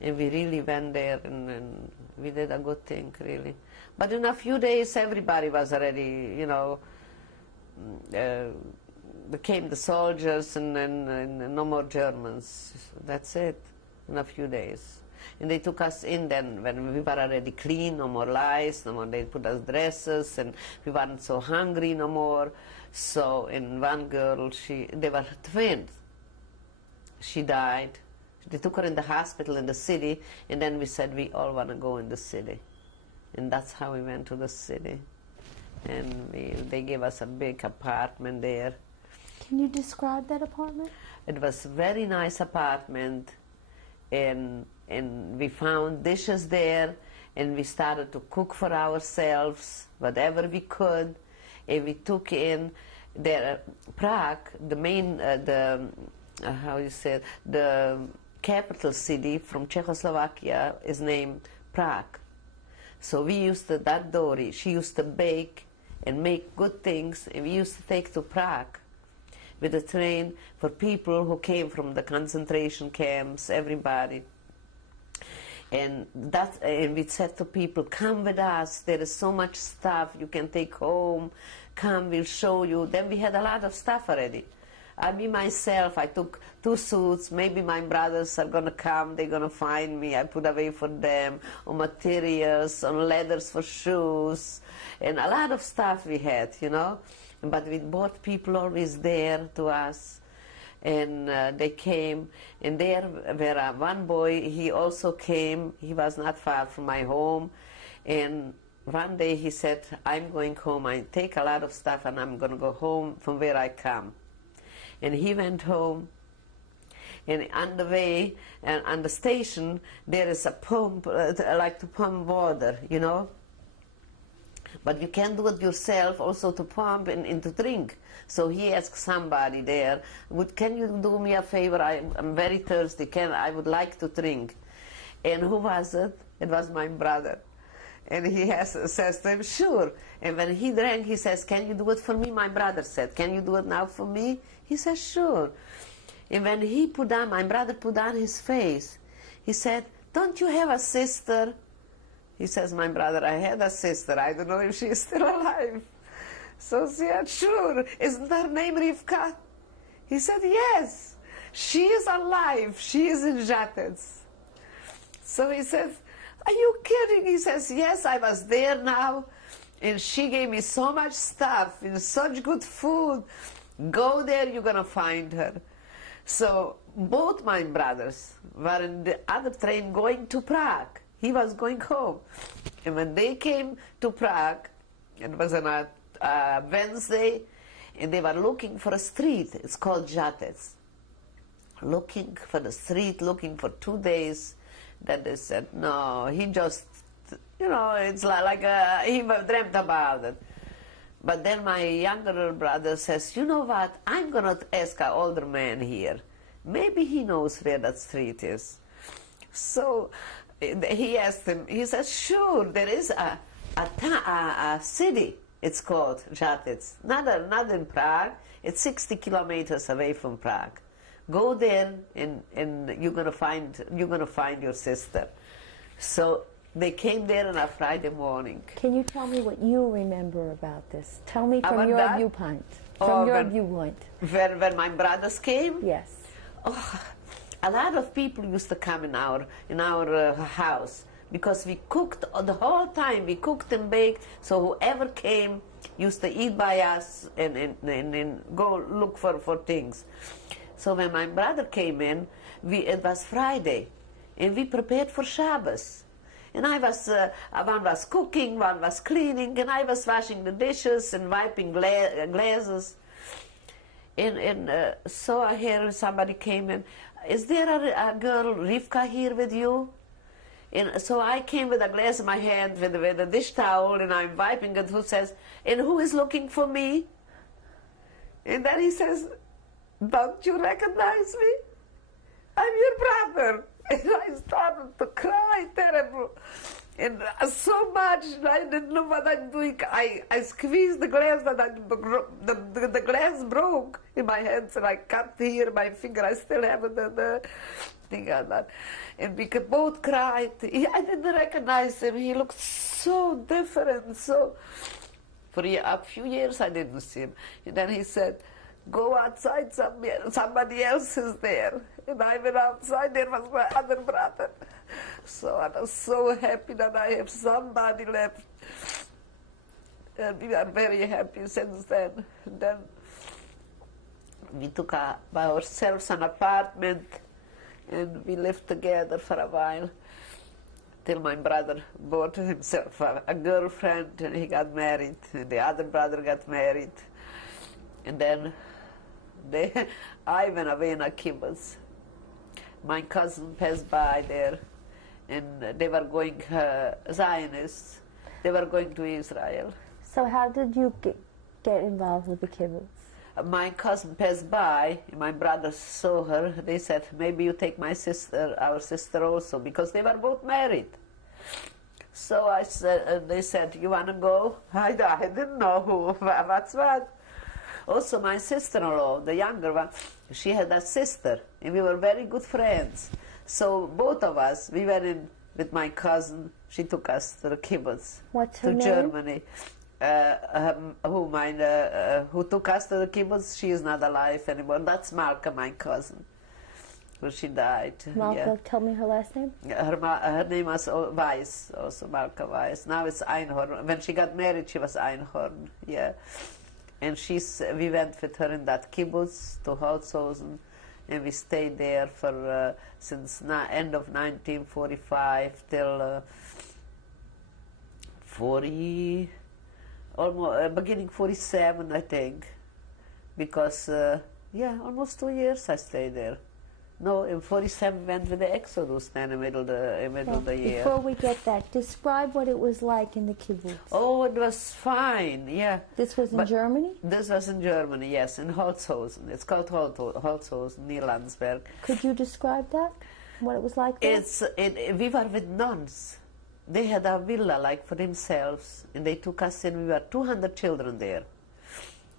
And we really went there, and we did a good thing, really. But in a few days, everybody was already, you know, became the soldiers, and no more Germans. That's it, in a few days. And they took us in then when we were already clean, no more lice, no more, they put us dresses, and we weren't so hungry no more. So, in one girl, they were twins. She died. They took her in the hospital in the city, and then we said we all want to go in the city. And that's how we went to the city. And they gave us a big apartment there. Can you describe that apartment? It was a very nice apartment, and we found dishes there, and we started to cook for ourselves, whatever we could, and we took in there, Prague, the main, how you say it, the capital city from Czechoslovakia is named Prague. So we used that Dory, she used to bake and make good things, and we used to take to Prague with a train for people who came from the concentration camps, everybody. And we said to people, come with us, there is so much stuff you can take home, come, we'll show you. Then we had a lot of stuff already. Myself, I took 2 suits, maybe my brothers are going to come, they're going to find me, I put away for them, on materials, on leathers for shoes, and a lot of stuff we had, you know. But we brought people always there to us, and they came, and there were one boy, he also came, he was not far from my home, and one day he said, I'm going home, I take a lot of stuff and I'm going to go home from where I come. And he went home, and on the way, and on the station, there is a pump, like to pump water, you know. But you can do it yourself also to pump and to drink. So he asked somebody there, can you do me a favor? I'm very thirsty, I would like to drink. And who was it? It was my brother. And he says to him, sure. And when he drank, he says, can you do it for me? My brother said, can you do it now for me? He says, sure. And when he put on, my brother put on his face, he said, don't you have a sister? He says, my brother, I had a sister. I don't know if she is still alive. So he said, sure. Isn't her name Rifka? He said, yes. She is alive. She is in Žatec. So he says, are you kidding? He says, yes, I was there now. And she gave me so much stuff and such good food. Go there, you're going to find her. So both my brothers were in the other train going to Prague. He was going home. And when they came to Prague, it was on a Wednesday, and they were looking for a street. It's called Žatec. Looking for the street, looking for 2 days. Then they said, no, he just, you know, it's like he dreamt about it. But then my younger brother says, you know what, I'm going to ask an older man here. Maybe he knows where that street is. So he asked him, he says, sure, there is a city, it's called Žatec. Not in Prague, it's 60 kilometers away from Prague. Go there and you're gonna find your sister. So they came there on a Friday morning. Can you tell me what you remember about this? Tell me from your viewpoint. When my brothers came? Yes. Oh, a lot of people used to come in our house. because we cooked the whole time. We cooked and baked, so whoever came used to eat by us and go look for things. So when my brother came in, it was Friday, and we prepared for Shabbos. And I was, one was cooking, one was cleaning, and I was washing the dishes and wiping glasses. And so I hear somebody came in. Is there a girl, Rifka, here with you? And so I came with a glass in my hand with a dish towel, and I'm wiping it. Who says, and who is looking for me? And then he says, don't you recognize me? I'm your brother. And I started to cry terrible. And so much, I didn't know what I'm doing. I squeezed the glass, and the glass broke in my hands, and I cut here my finger. I still have the thing on that. And we could both cried. I didn't recognize him. He looked so different. So for a few years I didn't see him. And then he said, go outside, somebody else is there. And I went outside, there was my other brother. So I was so happy that I have somebody left. And we are very happy since then. And then we took by ourselves an apartment, and we lived together for a while, till my brother bought himself a girlfriend, and he got married, and the other brother got married. And then I went away in a kibbutz. My cousin passed by there, and they were going, Zionists, they were going to Israel. So how did you get involved with the kibbutz? My cousin passed by, and my brother saw her. They said, maybe you take my sister, our sister also, because they were both married. So I said, they said, you want to go? I didn't know what's what. Also, my sister-in-law, the younger one, she had a sister, and we were very good friends. So both of us, we went in with my cousin. She took us to the kibbutz. What's her to name? Germany. Who took us to the kibbutz, she is not alive anymore. That's Malka, my cousin, who she died. Malka, yeah. tell me her last name. Her name was Weiss, also Malka Weiss. Now it's Einhorn. When she got married, she was Einhorn, yeah. And we went with her in that kibbutz to Holzhausen, and we stayed there for since end of 1945 till beginning 47, I think, because yeah, almost 2 years I stayed there. No, in 47 went with the Exodus then in the middle of the year. Before we get that, describe what it was like in the kibbutz. Oh, it was fine, yeah. This was in Germany? This was in Germany, yes, in Holzhausen. It's called Holzhausen, near Landsberg. Could you describe that? What it was like there? We were with nuns. They had a villa like for themselves, and they took us in. We were 200 children there.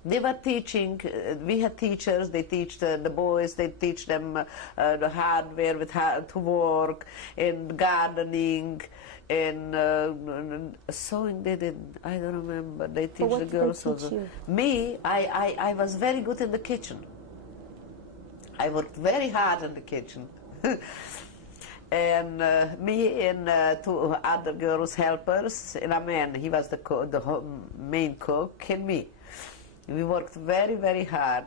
They were teaching, we had teachers, they teach the boys, they teach them the hardware with how to work, and gardening, and sewing they didn't, I don't remember. They teach the girls also. You? Me, I was very good in the kitchen. I worked very hard in the kitchen. And me and two other girls, helpers, and a man, he was the main cook, and me. We worked very, very hard.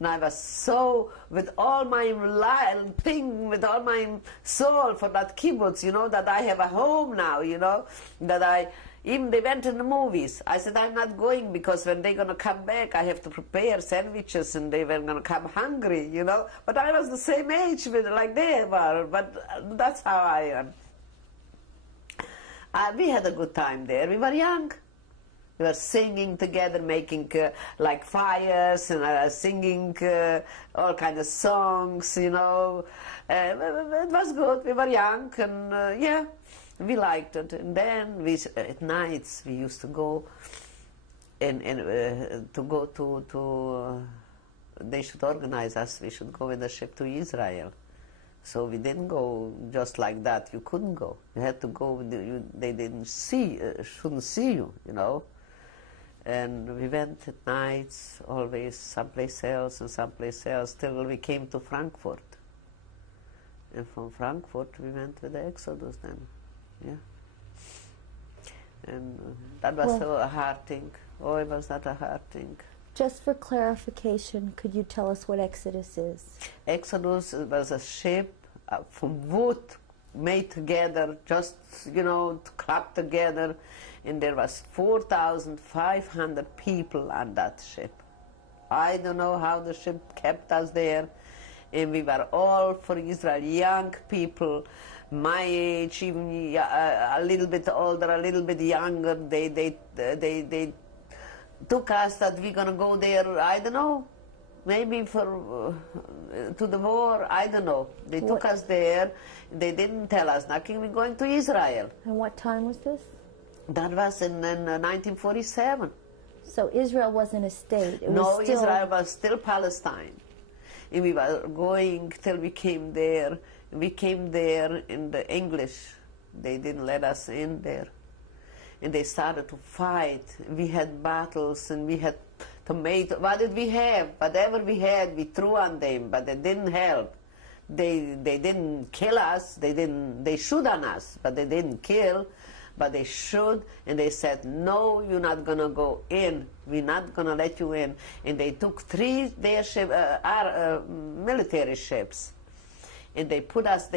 And I was so, with all my with all my soul for that kibbutz, you know, that I have a home now, you know, that even they went in the movies. I said, I'm not going because when they're going to come back, I have to prepare sandwiches and they were going to come hungry, you know. But I was the same age like they were, but that's how I am. We had a good time there. We were young. We were singing together, making like fires and singing all kinds of songs, you know. It was good. We were young, and yeah, we liked it. And then at nights we used to go they should organize us. We should go with the ship to Israel. So we didn't go just like that. You couldn't go. You had to go. They shouldn't see you, you know. And we went at nights, always someplace else and someplace else, till we came to Frankfurt. And from Frankfurt we went with the Exodus then, yeah. And that was Well- a hard thing. Oh, it was not a hard thing. Just for clarification, could you tell us what Exodus is? Exodus was a ship from wood made together, just, to clap together, and there was 4,500 people on that ship. I don't know how the ship kept us there, and we were all for Israel, young people, my age, even a little bit older, a little bit younger. They took us that we're gonna go there. I don't know, maybe for to the war. I don't know. They took us there. They didn't tell us nothing. We're going to Israel. And what time was this? That was in 1947. So Israel wasn't a state. It No, was still... Israel was still Palestine. And we were going till we came there. We came there in the English. They didn't let us in there. And they started to fight. We had battles and we had tomato. What did we have? Whatever we had, we threw on them, but they didn't help. They didn't kill us. They shoot on us, but they didn't kill. But they shoot, and they said, no, you're not going to go in. We're not going to let you in. And they took 3 their military ships. And they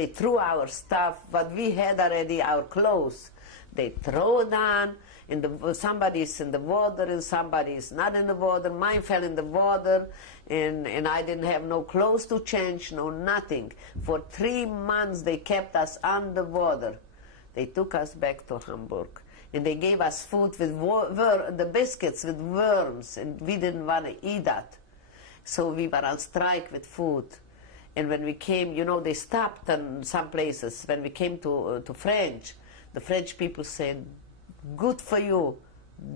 threw our stuff, what we had already, our clothes. They throw it on, and somebody's in the water, and somebody's not in the water. Mine fell in the water, and I didn't have no clothes to change, no nothing. For 3 months, they kept us on the water. They took us back to Hamburg, and they gave us food with the biscuits with worms, and we didn't want to eat that. So we were on strike with food. And when we came, they stopped in some places. When we came to French, the French people said, good for you,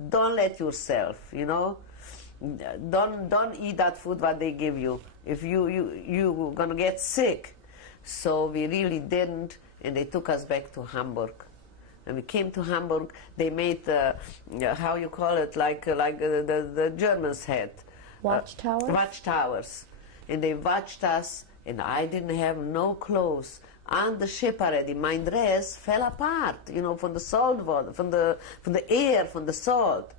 don't let yourself, don't eat that food what they give you. If you're going to get sick. So we really didn't. And they took us back to Hamburg. And we came to Hamburg, they made, how you call it, like the Germans had. Watchtowers? Watchtowers. And they watched us, and I didn't have no clothes. On the ship already, my dress fell apart, from the salt water, from the air, from the salt.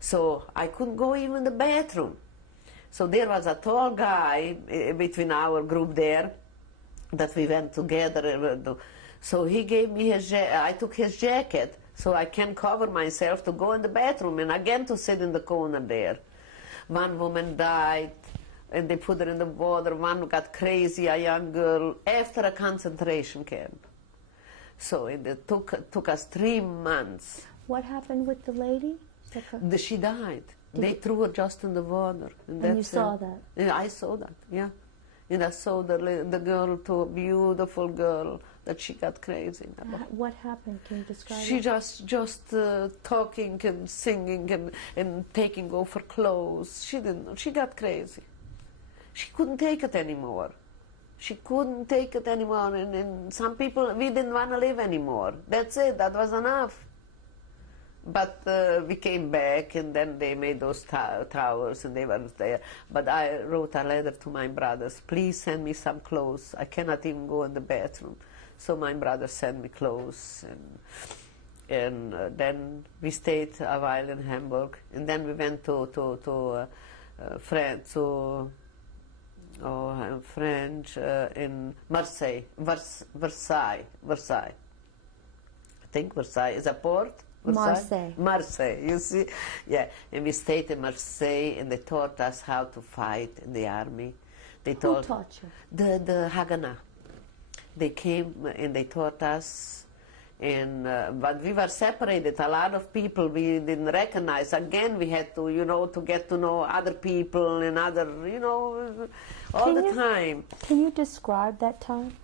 So I couldn't go even in the bathroom. So there was a tall guy between our group there, that we went together. So he gave me I took his jacket so I can cover myself to go in the bathroom and again to sit in the corner there. One woman died and they put her in the water. One got crazy, a young girl, after a concentration camp. So it took us 3 months. What happened with the lady? She died. They threw her just in the water. And you saw that? Yeah, I saw that, yeah. And I saw the girl, too, a beautiful girl, that she got crazy. What happened? Can you describe She it? just talking and singing and taking off her clothes. She got crazy. She couldn't take it anymore. She couldn't take it anymore. And some people, we didn't want to live anymore. That's it. That was enough. But we came back, and then they made those towers, and they were there. But I wrote a letter to my brothers, please send me some clothes. I cannot even go in the bathroom. So my brother sent me clothes, and then we stayed a while in Hamburg, and then we went to France, French in Marseille, Versailles. I think Versailles is a port. Marseille, you see? Yeah, and we stayed in Marseille, and they taught us how to fight in the army. Who taught you? The Haganah. They came and they taught us, and but we were separated. A lot of people we didn't recognize. Again, we had to, to get to know other people and all the time. Can you describe that time?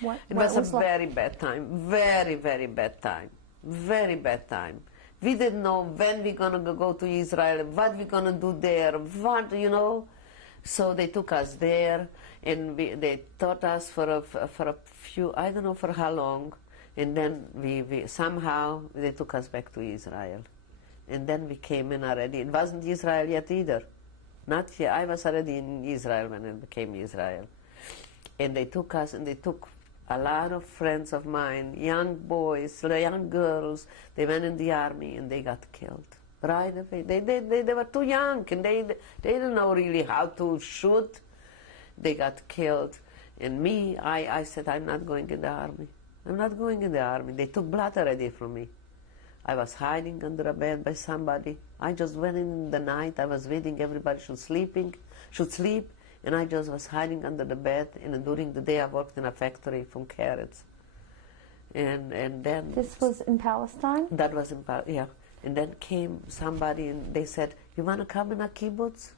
It was a very bad time. Very, very bad time. Very bad time. We didn't know when we're going to go to Israel, what we're going to do there, So they took us there, and they taught us for a few, I don't know for how long, and then we somehow they took us back to Israel. And then we came in already. It wasn't Israel yet either. Not yet. I was already in Israel when it became Israel. And they took us, and they took a lot of friends of mine, young boys, young girls, they went in the army and they got killed right away. They were too young and they didn't know really how to shoot. They got killed. And me, I said, I'm not going in the army. I'm not going in the army. They took blood already from me. I was hiding under a bed by somebody. I just went in the night. I was waiting everybody should sleep, and I just was hiding under the bed. And during the day, I worked in a factory from carrots. And then This was in Palestine? that was in yeah. And then came somebody and they said, "You want to come in a kibbutz?"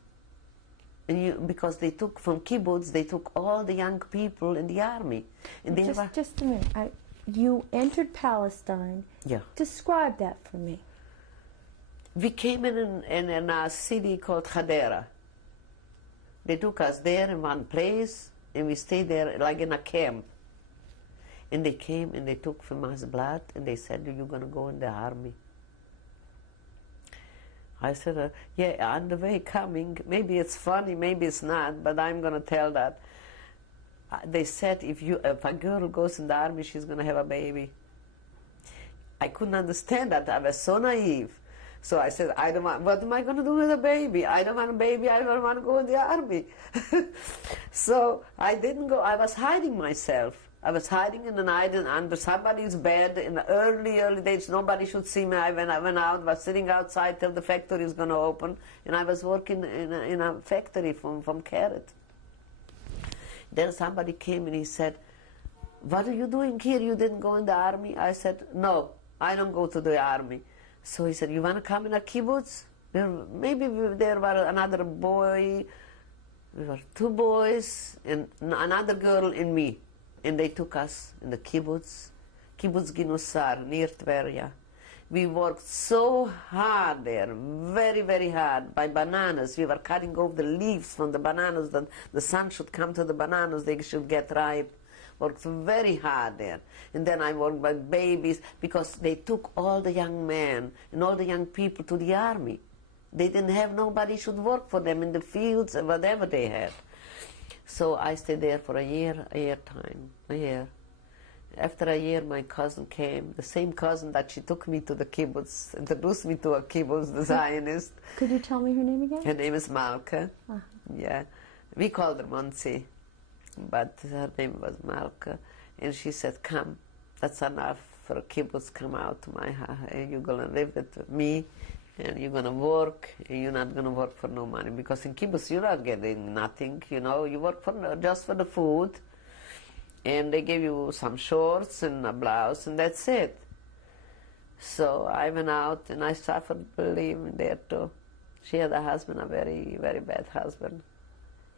And because they took from kibbutz, they took all the young people in the army. And they Just a minute. You entered Palestine. Yeah. Describe that for me. We came in a city called Hadera. They took us there in one place, and we stayed there like in a camp. And they came and they took from us blood, and they said, "You're going to go in the army." I said, "Yeah, on the way coming. Maybe it's funny, maybe it's not, but I'm going to tell that." They said, if a girl goes in the army, she's going to have a baby. I couldn't understand that. I was so naive. So I said, I don't want, what am I going to do with a baby? I don't want a baby. I don't want to go in the army. So I didn't go. I was hiding myself. I was hiding in the night under somebody's bed in the early days. Nobody should see me. I went out, was sitting outside till the factory is going to open. And I was working in a factory from carrot. Then somebody came and he said, "What are you doing here? You didn't go in the army?" I said, "No, I don't go to the army." So he said, "You want to come in a kibbutz?" Maybe there were another boy, we were two boys, and another girl and me. And they took us in the kibbutz Ginusar, near Tveria. We worked so hard there, very, very hard, by bananas. We were cutting off the leaves from the bananas, that the sun should come to the bananas, they should get ripe. Worked very hard there. And then I worked by babies, because they took all the young men and all the young people to the army. They didn't have nobody should work for them in the fields or whatever they had. So I stayed there for a year. After a year, my cousin came, the same cousin that she took me to the kibbutz, introduced me to a kibbutz, the Zionist. Could you tell me her name again? Her name is Malka. Yeah. We called her Monsi, but her name was Malka. And she said, "Come, that's enough for a kibbutz, come out to my house, and you're going to live with me, and you're going to work, and you're not going to work for no money. Because in kibbutz, you're not getting nothing, you know, you work just for the food. And they gave you some shorts and a blouse, and that's it." So I went out, and I suffered, believe me, there too. She had a husband, a very, very bad husband.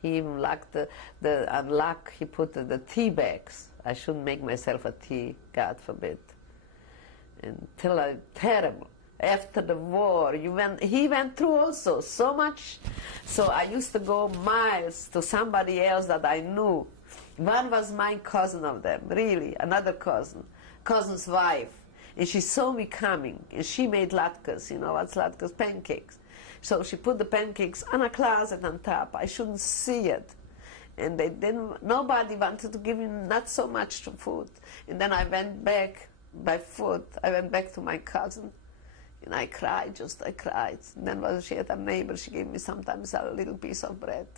He even lacked unlock, he put the tea bags. I shouldn't make myself a tea, God forbid. Terrible. After the war, he went through also so much. So I used to go miles to somebody else that I knew. One was my cousin of them, really, another cousin's wife. And she saw me coming, and she made latkes. You know what's latkes? Pancakes. So she put the pancakes on a closet on top. I shouldn't see it. And nobody wanted to give me not so much to food. And then I went back by foot. I went back to my cousin, and I cried, I cried. And then she had a neighbor, she gave me sometimes a little piece of bread.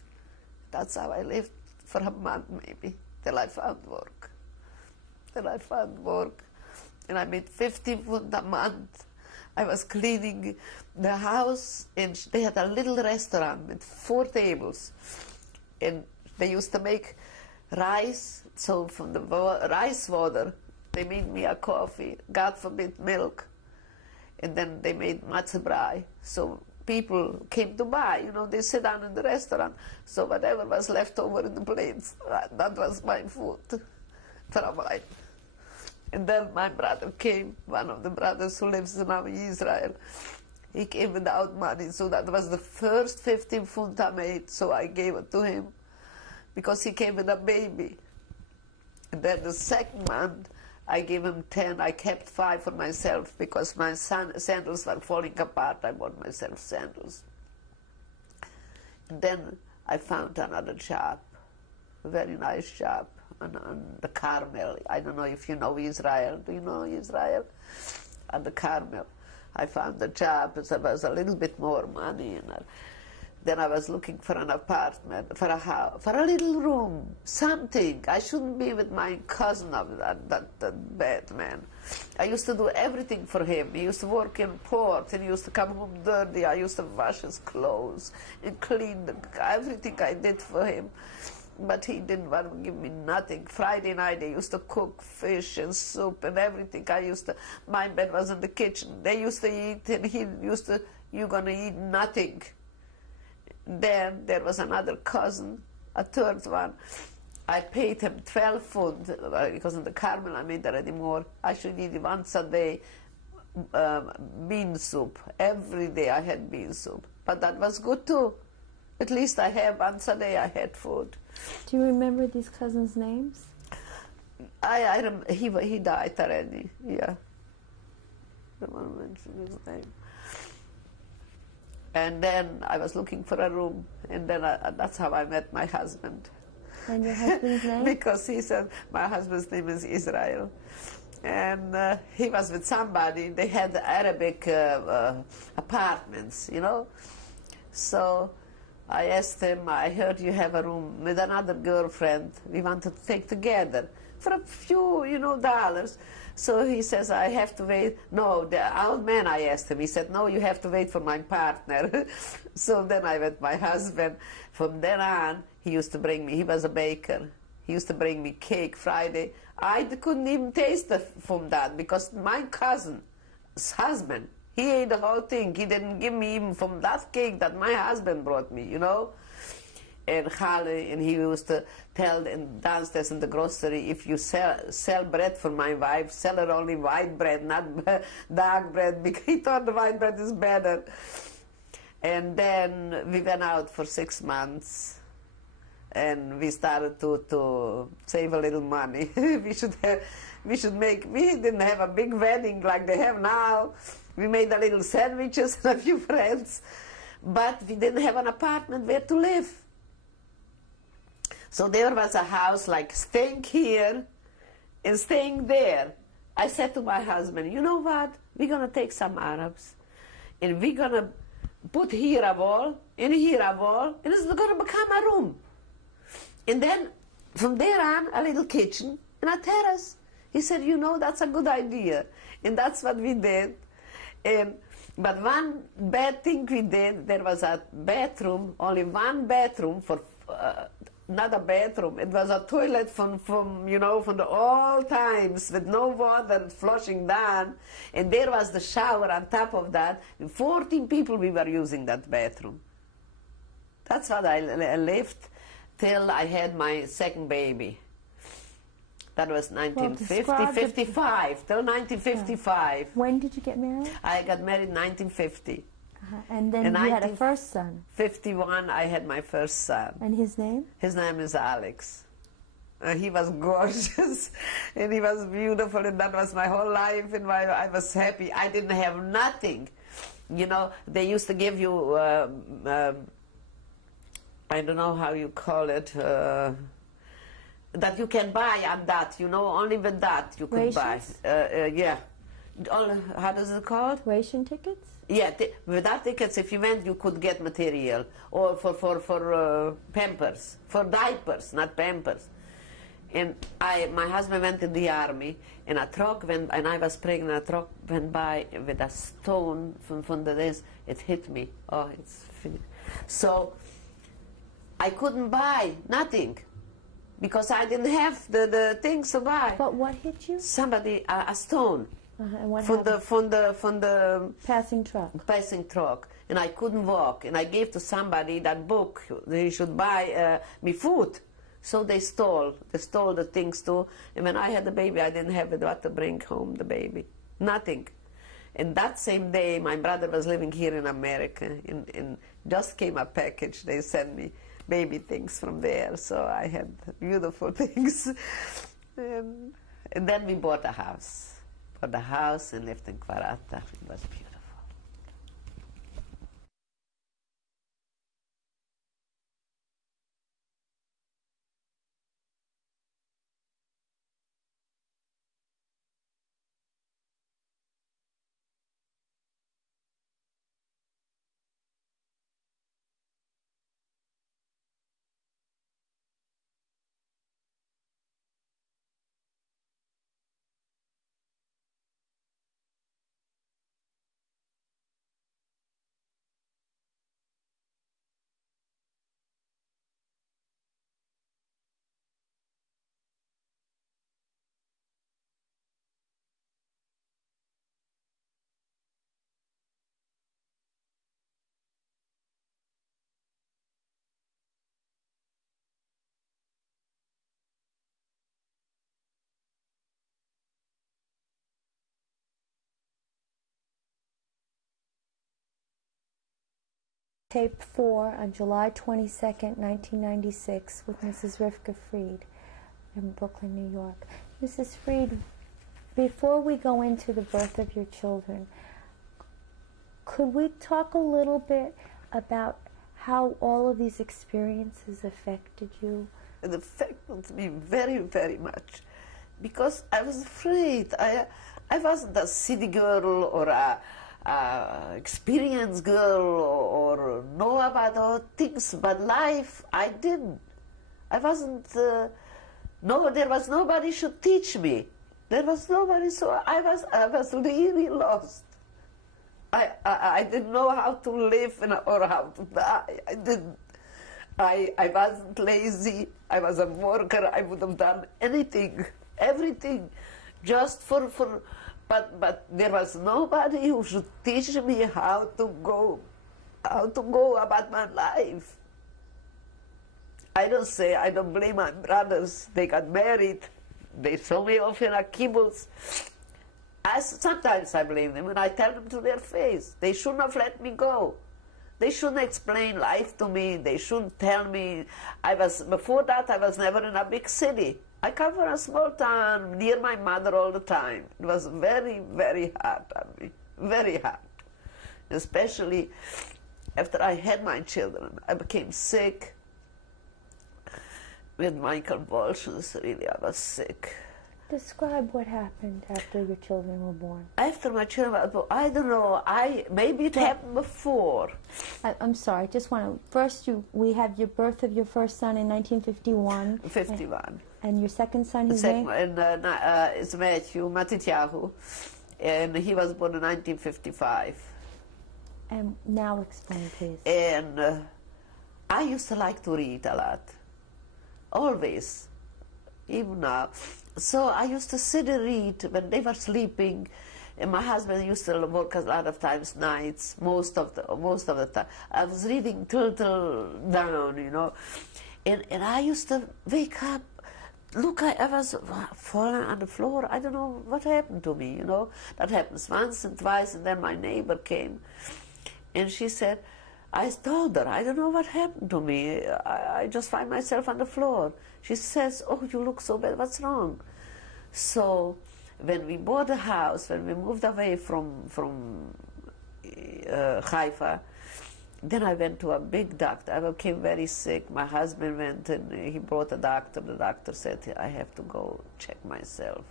That's how I lived. For a month, maybe, till I found work. And I made 15 food a month. I was cleaning the house, and they had a little restaurant with 4 tables. And they used to make rice, so from the rice water, they made me a coffee, God forbid milk. And then they made matzah brai. So people came to buy, you know, they sit down in the restaurant. So whatever was left over in the plates, that was my food for a while. And then my brother came, one of the brothers who lives now in Israel. He came without money, so that was the first 15 food I made, so I gave it to him, because he came with a baby. And then the second month, I gave him 10. I kept 5 for myself because my sandals were falling apart. I bought myself sandals. And then I found another job, a very nice job. on the Carmel. I don't know if you know Israel. Do you know Israel? At the Carmel. I found a job. There was a little bit more money. Then I was looking for an apartment, for a house, for a little room, something. I shouldn't be with my cousin of that bad man. I used to do everything for him. He used to work in port, and he used to come home dirty. I used to wash his clothes and clean everything I did for him. But he didn't want to give me nothing. Friday night, they used to cook fish and soup and everything. My bed was in the kitchen. They used to eat, and he used to, you're going to eat nothing. Then there was another cousin, a third one. I paid him 12 food, because in the Carmel I made that anymore. I should eat once a day bean soup. Every day I had bean soup. But that was good too. At least I have once a day I had food. Do you remember these cousins' names? He died already, yeah. I don't want to mention his name. And then I was looking for a room, and then that's how I met my husband. And your husband's name? Because he said, my husband's name is Israel. And he was with somebody. They had Arabic apartments, you know. So I asked him, I heard you have a room with another girlfriend. We wanted to take together for a few, you know, dollars. So he says, I have to wait. No, the old man, I asked him. He said, no, you have to wait for my partner. So then I met my husband. From then on, he used to bring me, he was a baker. He used to bring me cake Friday. I couldn't even taste from that because my cousin's husband, he ate the whole thing. He didn't give me even from that cake that my husband brought me, you know. And Holly, and he used to tell downstairs in the grocery, if you sell bread for my wife, sell her only white bread, not dark bread, because he thought the white bread is better. And then we went out for 6 months, and we started to save a little money. we didn't have a big wedding like they have now. We made a little sandwiches and a few friends, but we didn't have an apartment where to live. So there was a house like staying here and staying there. I said to my husband, you know what? We're going to take some Arabs and we're going to put here a wall and here a wall, and it's going to become a room. And then from there on, a little kitchen and a terrace. He said, you know, that's a good idea. And that's what we did. But one bad thing we did, there was a bathroom, only one bathroom for... not a bathroom, it was a toilet from the old times with no water flushing down, and there was the shower on top of that. 14 people we were using that bathroom. That's what I lived till I had my second baby. That was 1955, till 1955. When did you get married? I got married in 1950. And then you had a first son. 51, I had my first son. And his name? His name is Alex. He was gorgeous, and he was beautiful, and that was my whole life, and I was happy. I didn't have nothing. You know, they used to give you, I don't know how you call it, that you can buy on that, you know, only with that you could buy. Yeah. How does it called? Ration tickets? Yeah, without tickets, if you went, you could get material, or for Pampers, for diapers, not Pampers. And my husband went in the army, and a truck went, and I was pregnant. A truck went by with a stone from the this. It hit me. Oh, it's finished. So I couldn't buy nothing because I didn't have the things to buy. But what hit you? Somebody, a stone. And what from the passing truck. Passing truck, and I couldn't walk. And I gave to somebody that book. They should buy me food. So they stole the things too. And when I had the baby, I didn't have what to bring home the baby, nothing. And that same day, my brother was living here in America, and just came a package. They sent me baby things from there, so I had beautiful things. And then we bought a house. Bought a house and lived in Kvarata. It was beautiful. tape 4 on July 22nd, 1996 with Mrs. Rifka Fried in Brooklyn, New York. Mrs. Fried, before we go into the birth of your children, could we talk a little bit about how all of these experiences affected you? It affected me very, very much, because I was afraid. I wasn't a city girl or a experienced girl or know about all things, but life I didn't. I wasn't. No, there was nobody should teach me. There was nobody, so I was really lost. I didn't know how to live or how to die. I didn't. I wasn't lazy. I was a worker. I would have done anything, everything, just for. But there was nobody who should teach me how to go about my life. I don't blame my brothers. They got married. They saw me off in a kibbutz. Sometimes I blame them, and I tell them to their face. They shouldn't have let me go. They shouldn't explain life to me. They shouldn't tell me. Before that, I was never in a big city. I come from a small town near my mother all the time. It was very, very hard on me. Very hard. Especially after I had my children. I became sick with my convulsions. Really, I was sick. Describe what happened after your children were born. After my children were born, I don't know. Maybe it happened before. I'm sorry. I just want to. First, we have your birth of your first son in 1951. 51. And your second son, his Second, name? It's Matityahu, and he was born in 1955. And now explain, please. And I used to like to read a lot, always, even now. So I used to sit and read when they were sleeping. And my husband used to work a lot of times nights, most of the time. I was reading till down, you know. And I used to wake up. Look, I was falling on the floor. I don't know what happened to me, you know. That happens once and twice, and then my neighbor came. And she said, I told her, I don't know what happened to me. I just find myself on the floor. She says, oh, you look so bad. What's wrong? So when we bought a house, when we moved away from Haifa, then I went to a big doctor. I became very sick. My husband went and he brought a doctor. The doctor said, I have to go check myself.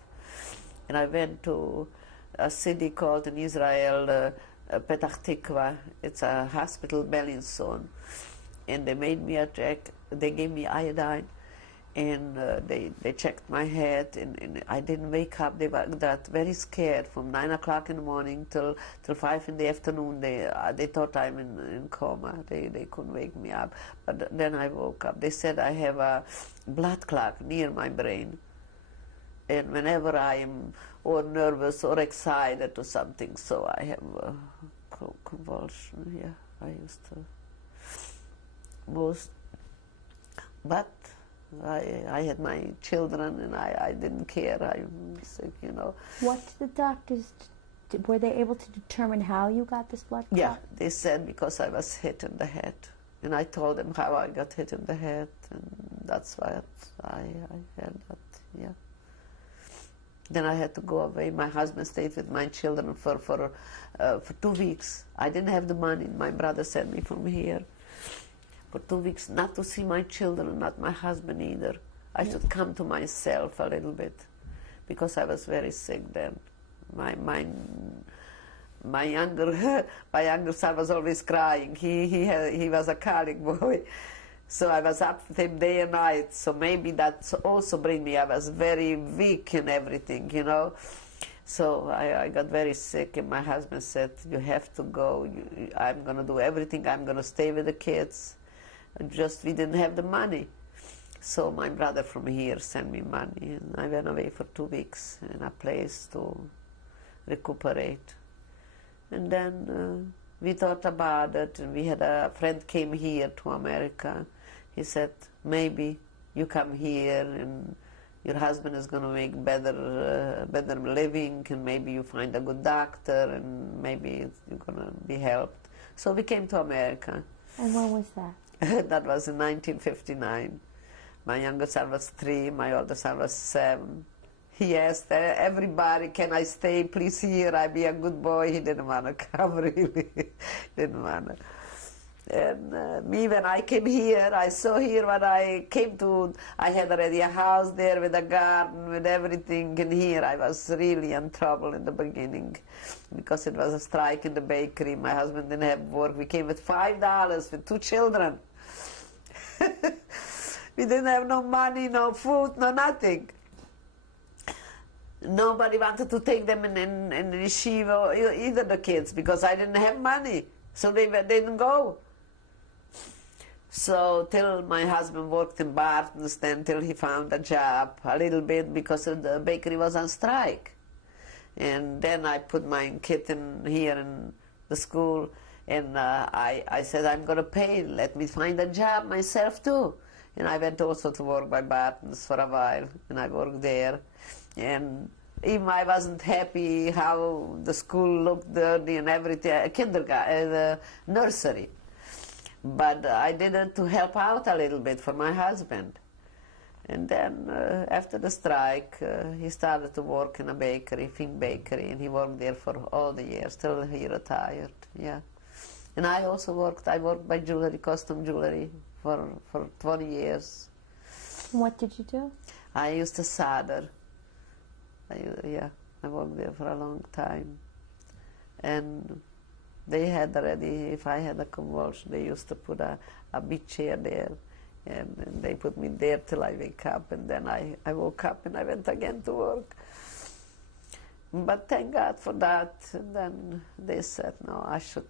And I went to a city called in Israel, Petach Tikva. It's a hospital, Bellinson. And they made me a check. They gave me iodine. And they checked my head, and I didn't wake up. They were very scared. From 9 o'clock in the morning till 5 in the afternoon, they thought I'm in coma. They couldn't wake me up. But then I woke up. They said I have a blood clot near my brain. And whenever I am or nervous or excited or something, so I have a convulsion. Yeah, I used to. But I had my children, and I didn't care. I'm sick, you know. What did the doctors, were they able to determine how you got this blood clot? Yeah, they said because I was hit in the head. And I told them how I got hit in the head, and that's why I had that, yeah. Then I had to go away. My husband stayed with my children for 2 weeks. I didn't have the money. My brother sent me from here for 2 weeks, not to see my children, not my husband either. I should come to myself a little bit, because I was very sick then. My younger son was always crying. He was a colic boy, so I was up with him day and night. So maybe that also bring me. I was very weak and everything, you know. So I got very sick, and my husband said, "You have to go. I'm going to do everything. I'm going to stay with the kids." Just we didn't have the money. So my brother from here sent me money, and I went away for 2 weeks in a place to recuperate. And then we thought about it, and we had a friend came here to America. He said, maybe you come here and your husband is going to make better living, and maybe you find a good doctor, and maybe you're going to be helped. So we came to America. And when was that? That was in 1959. My younger son was 3, my older son was 7. He asked everybody, can I stay please here? I be a good boy. He didn't want to come, really. Didn't want to. And me, when I came here, I saw here when I came to, I had already a house there with a garden, with everything. And here I was really in trouble in the beginning because it was a strike in the bakery. My husband didn't have work. We came with $5 with 2 children. We didn't have no money, no food, no nothing. Nobody wanted to take them in yeshiva, either the kids, because I didn't have money. So they didn't go. So till my husband worked in Barton's, then till he found a job a little bit because the bakery was on strike. And then I put my kid in here in the school, and I said, I'm going to pay, let me find a job myself too. And I went also to work by Barton's for a while, and I worked there. And even I wasn't happy how the school looked dirty and everything, kindergarten, nursery. But I did it to help out a little bit for my husband. And then after the strike, he started to work in a bakery, Fink Bakery, and he worked there for all the years till he retired, yeah. And I also worked by jewelry, costume jewelry, for 20 years. What did you do? I used to solder. I worked there for a long time. And they had already, if I had a convulsion, they used to put a big chair there. And they put me there till I wake up. And then I woke up and I went again to work. But thank God for that. And then they said, no, I should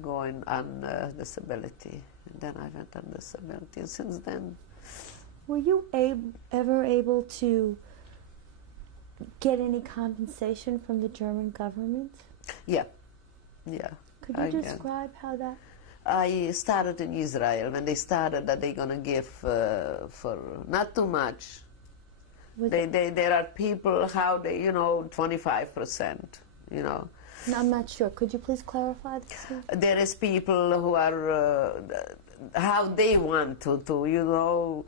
go on disability. And then I went on disability. And since then... Were you ever able to get any compensation from the German government? Yeah. Could you describe how that... I started in Israel when they started that they're going to give for not too much. There are people how they, 25%, No, I'm not sure. Could you please clarify this? There is people who are, how they want to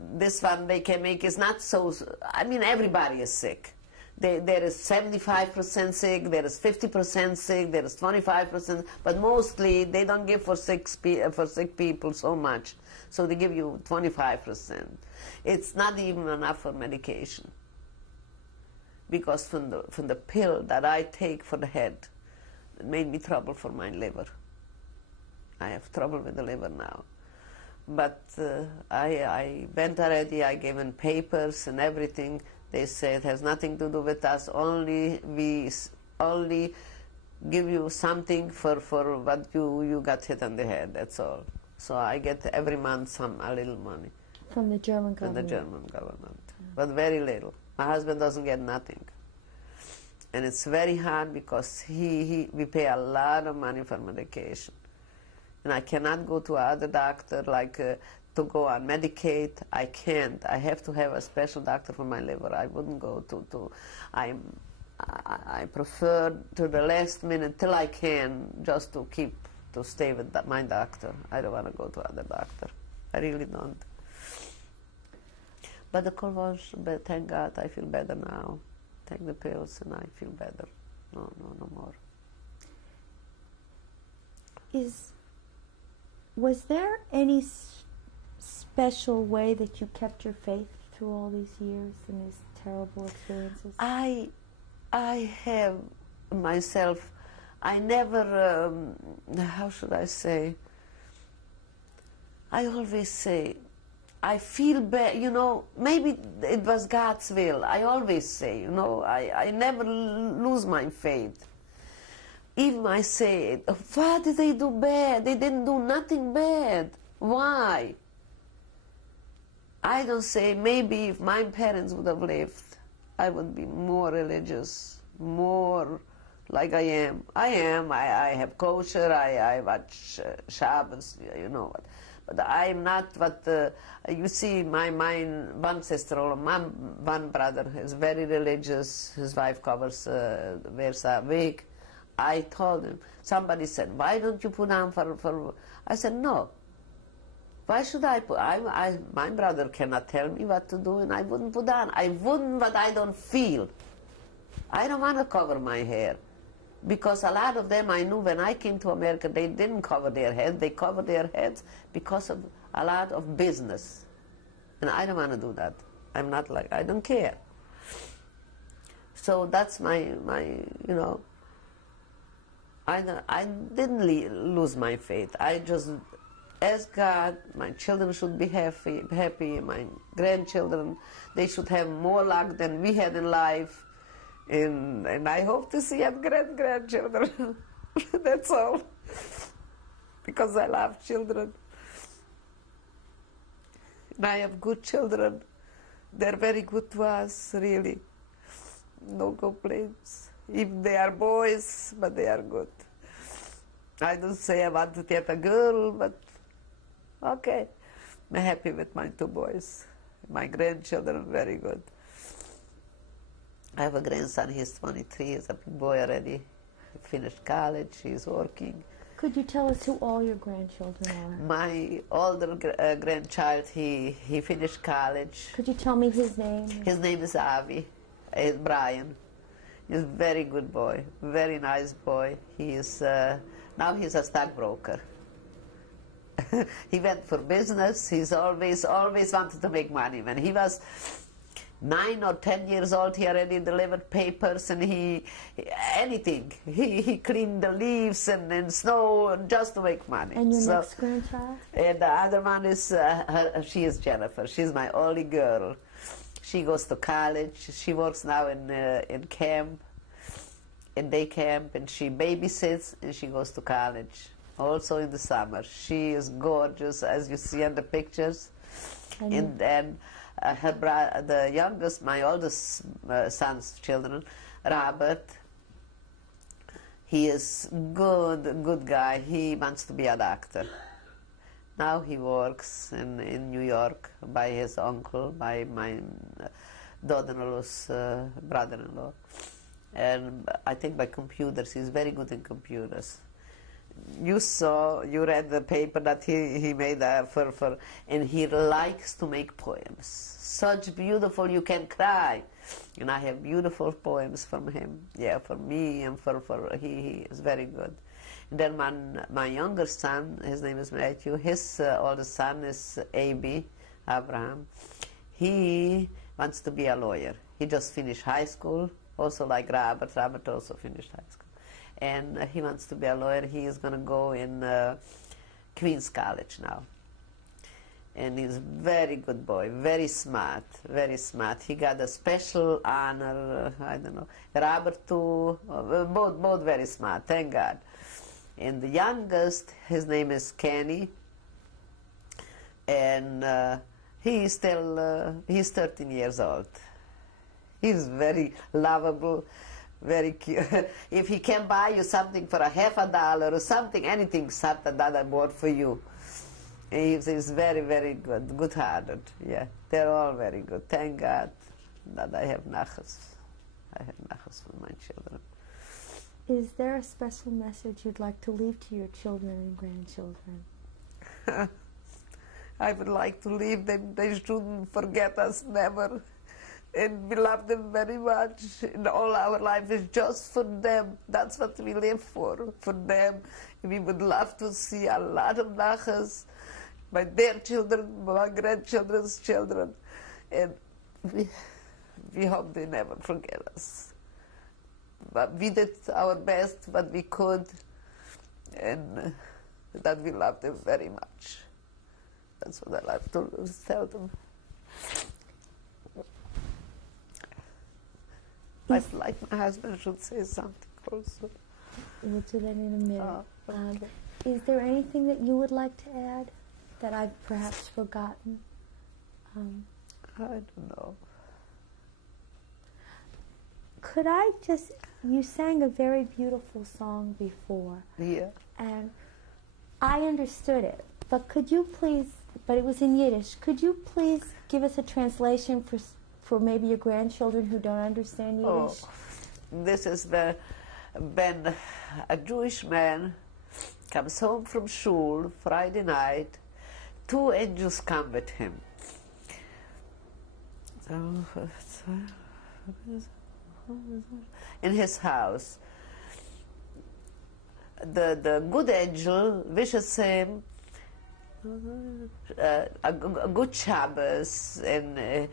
this one they can make is not so, I mean, everybody is sick. There is 75% sick, there is 50% sick, there is 25%, but mostly they don't give for sick people so much. So they give you 25%. It's not even enough for medication. Because from the pill that I take for the head, it made me trouble for my liver. I have trouble with the liver now. But I went already, I gave in papers and everything. They say it has nothing to do with us, we only give you something for what you got hit on the head, that's all. So I get every month a little money. From the German government? From the German government, but very little. My husband doesn't get nothing. And it's very hard because we pay a lot of money for medication. And I cannot go to other doctor like to go on Medicaid. I can't. I have to have a special doctor for my liver. I wouldn't go to I prefer to the last minute till I can just to stay with my doctor. I don't want to go to other doctor. I really don't. But the convulsion, thank God, I feel better now. Take the pills and I feel better. No more. Was there any special way that you kept your faith through all these years and these terrible experiences? I have myself, I never, how should I say, I always say, I feel bad, maybe it was God's will. I always say, I never lose my faith. Even I say, why did they do bad? They didn't do nothing bad. Why? I don't say, maybe if my parents would have lived, I would be more religious, more like I am. I have kosher, I watch Shabbos, what. But I'm not what, you see, my one sister, or one brother is very religious, his wife wears a wig. I told him, somebody said, why don't you put on for... I said, no. Why should I put... my brother cannot tell me what to do, and I wouldn't put on. I wouldn't what I don't feel. I don't want to cover my hair. Because a lot of them I knew when I came to America, they didn't cover their head. They covered their heads because of a lot of business. And I don't want to do that. I'm not like, I don't care. So that's my you know, I didn't lose my faith. I just asked God, my children should be happy, my grandchildren, they should have more luck than we had in life. And I hope to see have grandchildren. That's all. Because I love children. And I have good children. They're very good to us, really. No complaints. If they are boys, but they are good. I don't say I want to get a girl, but okay. I'm happy with my 2 boys. My grandchildren, very good. I have a grandson, he's 23, he's a big boy already. He finished college, he's working. Could you tell us who all your grandchildren are? My older grandchild, he finished college. Could you tell me his name? His name is Avi, he's Brian. He's a very good boy, very nice boy. Now he's a stockbroker. He went for business, he's always wanted to make money. When he was 9 or 10 years old, he already delivered papers, and anything. He cleaned the leaves and snow just to make money. And your next grandchild? And the other one is, she is Jennifer. She's my only girl. She goes to college. She works now in camp, in day camp, and she babysits, and she goes to college. Also in the summer. She is gorgeous, as you see in the pictures. And then the youngest, my oldest son's children, Robert, he is good guy. He wants to be a doctor. Now he works in New York by his uncle, by my daughter-in-law's brother-in-law. And I think by computers, he's very good in computers. You read the paper that he made and he likes to make poems. Such beautiful, you can cry. And I have beautiful poems from him. Yeah, for me and he is very good. And then my younger son, his name is Matthew, his oldest son is Abraham. He wants to be a lawyer. He just finished high school, also like Robert. Robert also finished high school. And he wants to be a lawyer. He is going to go in Queens College now. And he's a very good boy, very smart, very smart. He got a special honor, I don't know. Robert too, both very smart, thank God. And the youngest, his name is Kenny. And he's 13 years old. He's very lovable. Very cute. If he can buy you something for $50 or something, anything except that I bought for you. He's very, very good, good-hearted. Yeah, they're all very good. Thank God that I have nachas. I have nachas for my children. Is there a special message you'd like to leave to your children and grandchildren? I would like to leave them. They shouldn't forget us, never. And we love them very much. And all our life is just for them. That's what we live for them. We would love to see a lot of nachas by their children, my grandchildren's children. And we hope they never forget us. But we did our best, what we could, and that we love them very much. That's what I like to tell them. Like my husband should say something also. We'll do that in a minute. Is there anything that you would like to add that I've perhaps forgotten? I don't know. Could I just, you sang a very beautiful song before. Yeah. And I understood it, but could you please, but it was in Yiddish, could you please give us a translation for maybe your grandchildren who don't understand Yiddish? Oh, this is the when a Jewish man comes home from shul Friday night, two angels come with him. In his house. The good angel wishes him a good Shabbos, and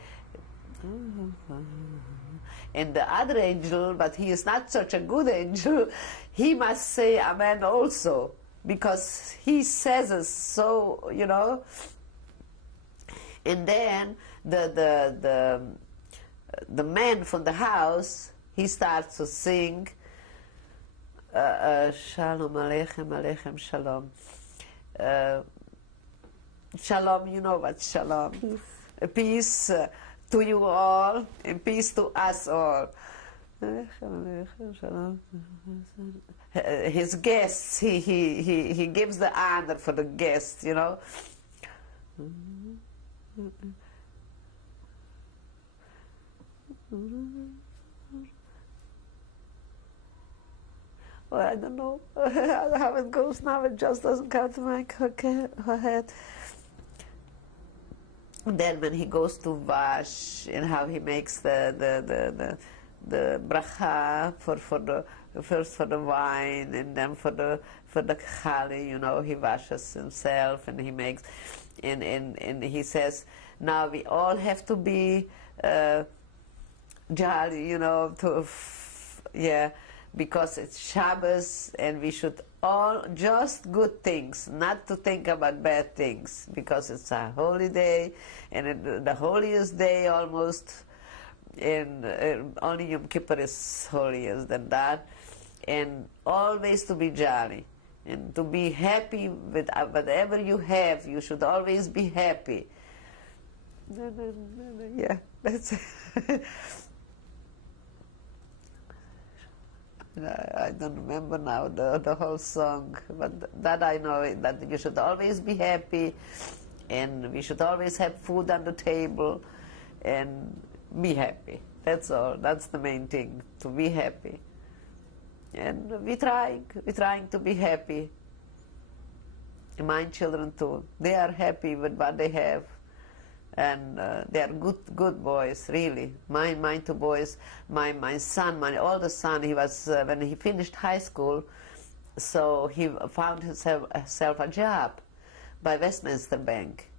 the other angel, but he is not such a good angel, he must say Amen also, because he says it so, you know. And then the man from the house, he starts to sing Shalom Aleichem, Aleichem Shalom. Shalom, you know what Shalom? Peace. Peace to you all, and peace to us all. His guests, he gives the honor for the guests, you know. Well, I don't know how it goes now. It just doesn't come to my head. And then when he goes to wash, and how he makes the bracha for the first for the wine, and then for the chali, you know, he washes himself, and he makes, and he says, now we all have to be jolly, you know, yeah, because it's Shabbos, and we should all just good things, not to think about bad things, because it's a holy day, and the holiest day almost, and only Yom Kippur is holier than that, and always to be jolly, and to be happy with whatever you have. You should always be happy. Yeah, that's it. I don't remember now the whole song, but that I know, that you should always be happy, and we should always have food on the table, and be happy. That's all. That's the main thing, to be happy. And we're trying to be happy. And my children too. They are happy with what they have. And they are good boys, really. My two boys, my son, my oldest son, he was, when he finished high school, so he found himself a job by Westminster Bank.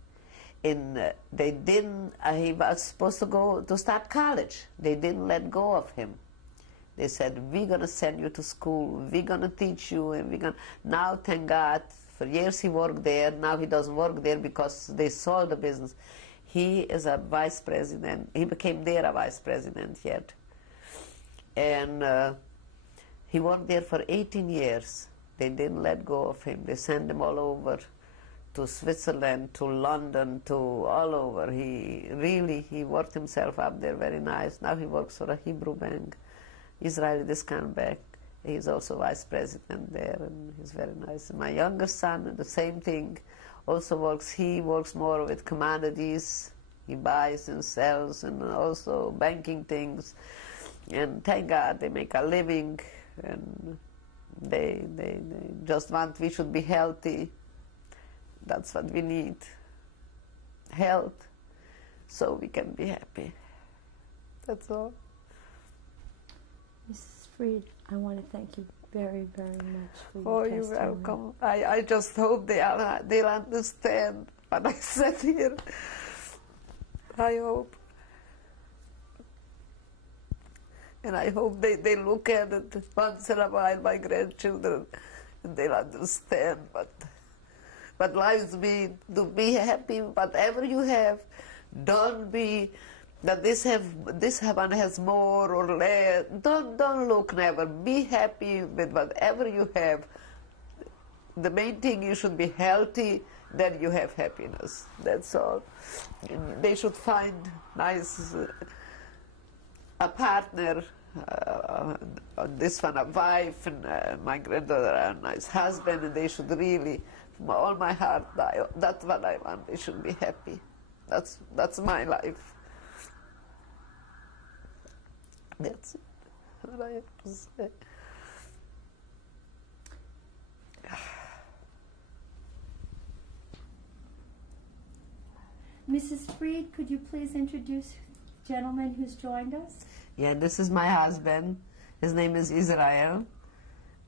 They didn't, he was supposed to go to start college. They didn't let go of him. They said, we're going to send you to school, we're going to teach you, and we're going to... Now, thank God, for years he worked there. Now he doesn't work there because they sold the business. He is a vice president. He became there a vice president yet. And he worked there for 18 years. They didn't let go of him. They sent him all over to Switzerland, to London, to all over. He worked himself up there very nice. Now he works for a Hebrew bank, Israeli Discount Bank. He's also vice president there, and he's very nice. And my younger son, the same thing. Also works, he works more with commodities. He buys and sells, and also banking things. And thank God they make a living, and they just want we should be healthy. That's what we need. Health, so we can be happy. That's all. Mrs. Fried, I want to thank you very, very much for your testimony. You're welcome. I just hope they'll understand what I said here. I hope. And I hope they look at it once in a while, my grandchildren, and they'll understand what lives mean. To be happy, whatever you have. Don't be that this one has more or less. Don't look never. Be happy with whatever you have. The main thing, you should be healthy, then you have happiness. That's all. They should find nice a partner. This one a wife, and my granddaughter a nice husband, and they should really, from all my heart, that's what I want. They should be happy. That's my life. That's it. What I have to say. Mrs. Freed, could you please introduce the gentleman who's joined us? Yeah, this is my husband. His name is Israel.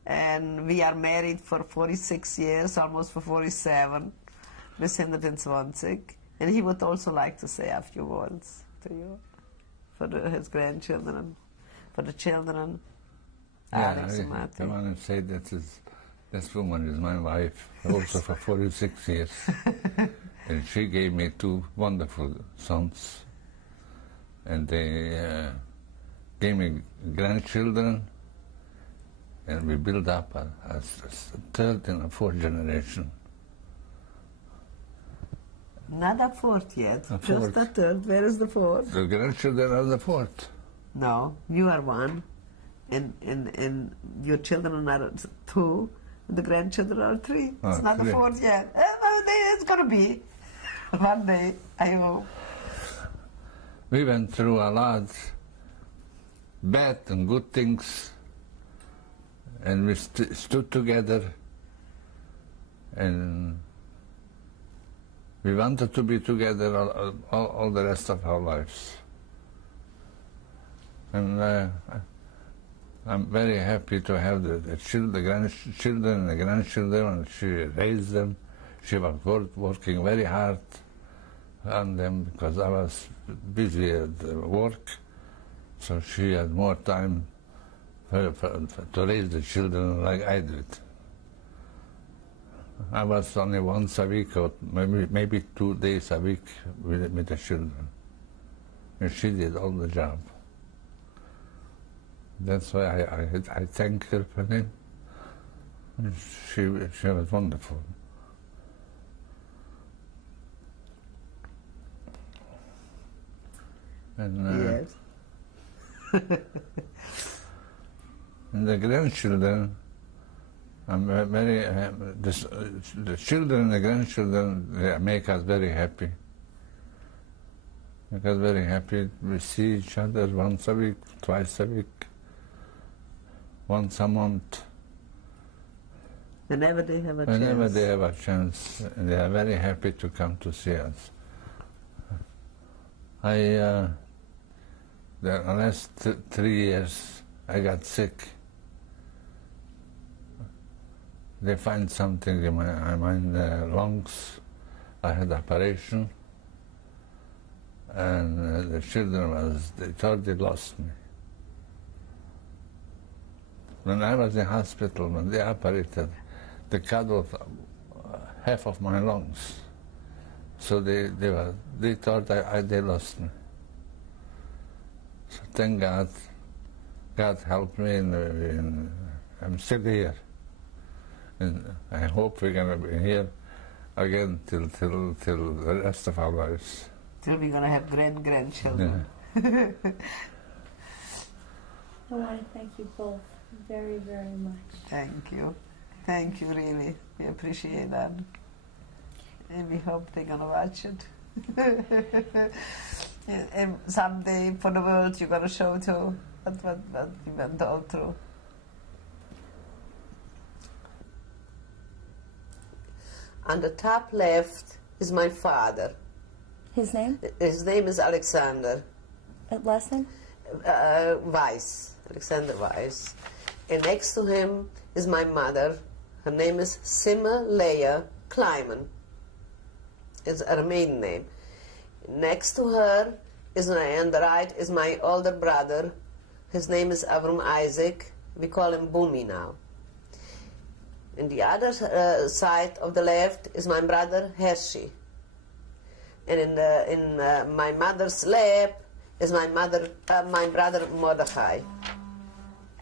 And we are married for 46 years, almost for 47. Wir sind 120. And he would also like to say a few words to you, for his grandchildren, for the children. Yeah, Alex and I Martin. want to say that this woman is my wife, also for 46 years. And she gave me two wonderful sons. And they gave me grandchildren, and we built up a third and a fourth generation. Not a fourth yet, A just fourth. a third. Where is the fourth? The grandchildren are the fourth. No, you are one, and your children are two, and the grandchildren are three. Oh, It's not the three. fourth yet. It's going to be. One day, I hope. We went through a lot, bad and good things, and we stood together, and we wanted to be together all the rest of our lives. And I'm very happy to have the grandchildren and the grandchildren, and she raised them. She was working very hard on them because I was busy at work, so she had more time to raise the children like I did. I was only once a week or maybe 2 days a week with the children, and she did all the job. That's why I thank her for it. She was wonderful. And, Yes. and the grandchildren, I'm very the children and the grandchildren, they make us very happy. Make us very happy. We see each other once a week, twice a week, once a month. Whenever they have a Whenever chance. they have a chance, and they are very happy to come to see us. The last 3 years, I got sick. They find something in my lungs. I had operation, and the children they thought they lost me. When I was in hospital, when they operated, they cut off half of my lungs. So they thought they lost me. So thank God, God helped me, and I'm still here. And I hope we're going to be here again till the rest of our lives. Till we're going to have grandchildren. Yeah. I want to thank you both very, very much. Thank you. Thank you, really. We appreciate that. And we hope they're going to watch it. And someday for the world you're going to show too what we went all through. On the top left is my father. His name? His name is Alexander Last name? Weiss. Alexander Weiss. And next to him is my mother. Her name is Sima Leia Kleiman. It's her maiden name. Next to her is on the right is my older brother. His name is Avram Isaac. We call him Bumi now. In the other side of the left is my brother Hershey. And in my mother's lap is my brother Mordechai.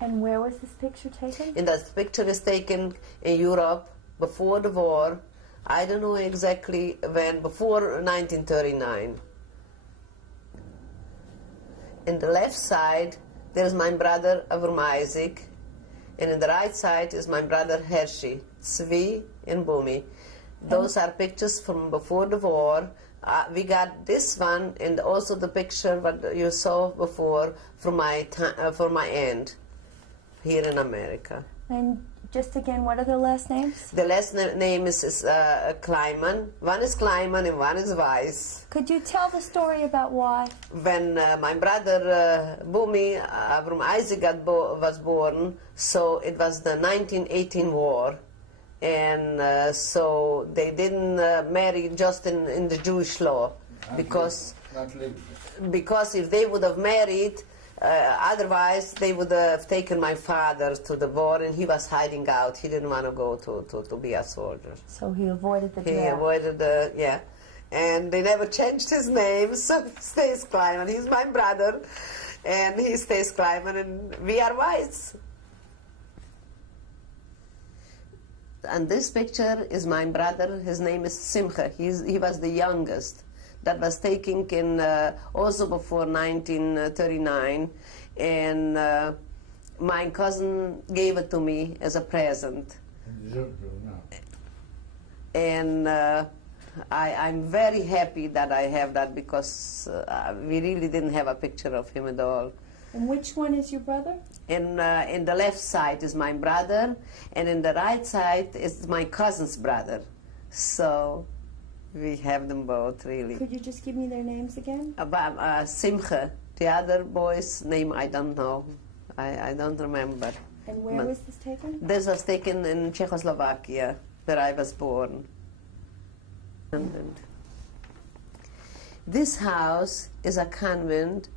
And where was this picture taken? And that picture is taken in Europe before the war. I don't know exactly when, before 1939. In the left side, there is my brother Avram Isaac, and in the right side is my brother Hershey, Zvi and Bumi. Those are pictures from before the war. We got this one and also the picture what you saw before from my aunt here in America. And Just again, what are the last names? The last name is Kleiman. One is Kleiman and one is Weiss. Could you tell the story about why? When my brother Bumi Avram Isaac was born, so it was the 1918 war. And so they didn't marry just in the Jewish law, because if they would have married, otherwise they would have taken my father to the war, and he was hiding out. He didn't want to go to be a soldier. So he avoided the He draft. avoided the, yeah. And they never changed his name, so he stays Kleiman. He's my brother, and he stays Kleiman, and we are Weiss. And this picture is my brother. His name is Simcha. He was the youngest. That was taken in also before 1939. And my cousin gave it to me as a present. And I'm very happy that I have that, because we really didn't have a picture of him at all. And which one is your brother? In the left side is my brother, and in the right side is my cousin's brother. So we have them both, really. Could you just give me their names again? Simcha. The other boy's name I don't know. I don't remember. And where was this taken? This was taken in Czechoslovakia, where I was born. This house is a convent.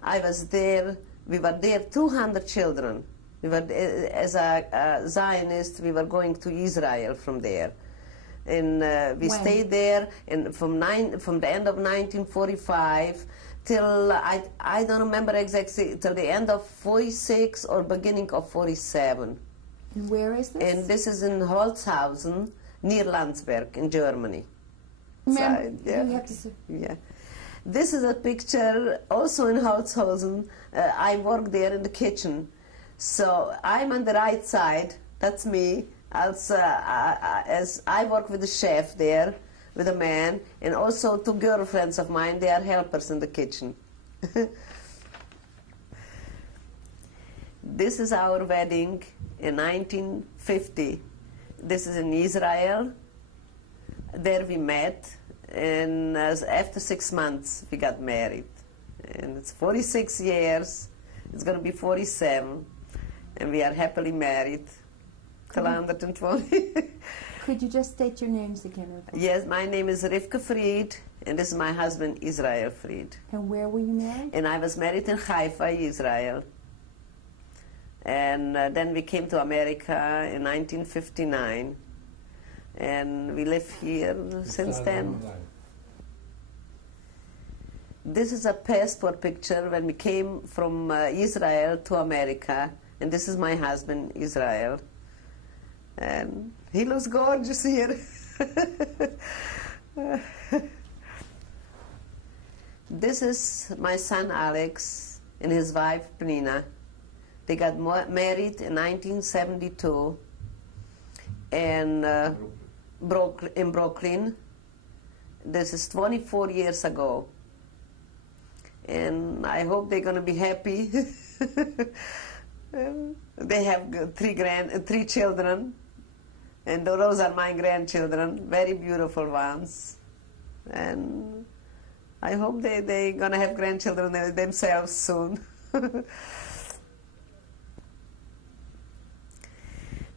I was there. We were there 200 children. We were, as a Zionist, we were going to Israel from there. And we stayed there from the end of 1945 till, I don't remember exactly, till the end of 46 or beginning of 47. And where is this? And this is in Holzhausen, near Landsberg, in Germany. Ma'am, yeah. you have to say. Yeah. This is a picture also in Holzhausen. I work there in the kitchen. So I'm on the right side, that's me. As I work with the chef there, with a man, and also two girlfriends of mine, they are helpers in the kitchen. This is our wedding in 1950. This is in Israel. There we met, and after 6 months we got married. And it's 46 years, it's going to be 47, and we are happily married till 120. Could you just state your names again? Yes, my name is Rifka Fried, and this is my husband, Israel Fried. And where were you married? And I was married in Haifa, Israel. And then we came to America in 1959. And we live here since then. This is a passport picture when we came from Israel to America. And this is my husband, Israel. And he looks gorgeous here. This is my son, Alex, and his wife, Penina. They got married in 1972 and in Brooklyn. This is 24 years ago. And I hope they're going to be happy. They have three children, and those are my grandchildren, very beautiful ones. And I hope they're going to have grandchildren themselves soon.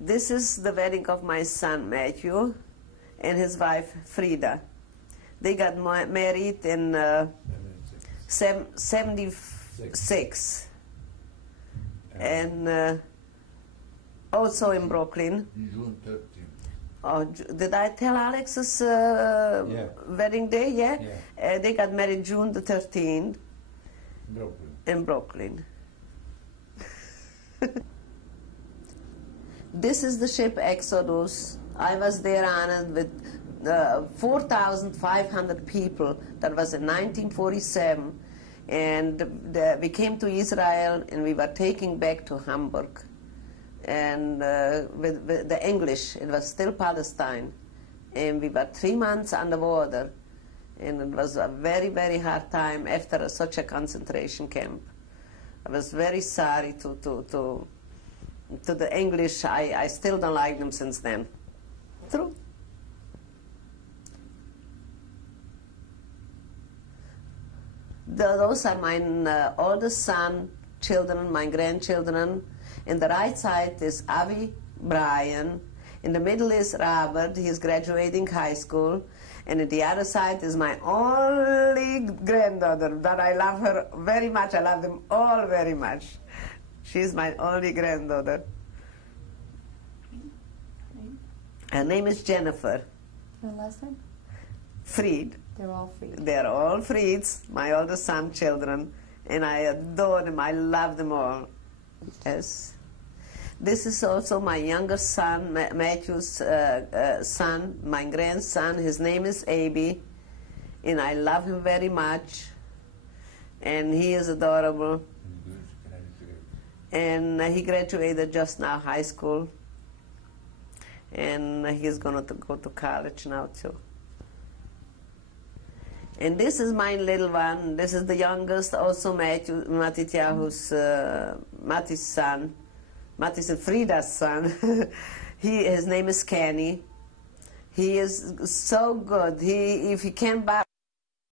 This is the wedding of my son Matthew and his wife Frida. They got married in 76. And also in Brooklyn. June 13th. Oh, did I tell Alex's wedding day? Yeah. They got married June the 13th. Brooklyn. In Brooklyn. This is the ship Exodus. I was there on it with 4,500 people. That was in 1947. And we came to Israel, and we were taken back to Hamburg. And with the English, it was still Palestine. And we were 3 months underwater. And it was a very, very hard time after such a concentration camp. I was very sorry to to the English, I still don't like them since then. True. Those are my oldest son, children, my grandchildren. In the right side is Avi, Brian. In the middle is Robert, he's graduating high school. And at the other side is my only granddaughter, that I love her very much. I love them all very much. She's my only granddaughter. Her name is Jennifer. Your last name? Fried. They're all free. They're all Frieds, my oldest son children, and I adore them. I love them all. Yes. This is also my younger son, Matthew's son, my grandson. His name is Aby, and I love him very much. And he is adorable. And he graduated just now, high school. And he's going to go to college now, too. And this is my little one. This is the youngest, also Matityahu's, Mati's son. Matis and Frida's son. His name is Kenny. He is so good. If he came back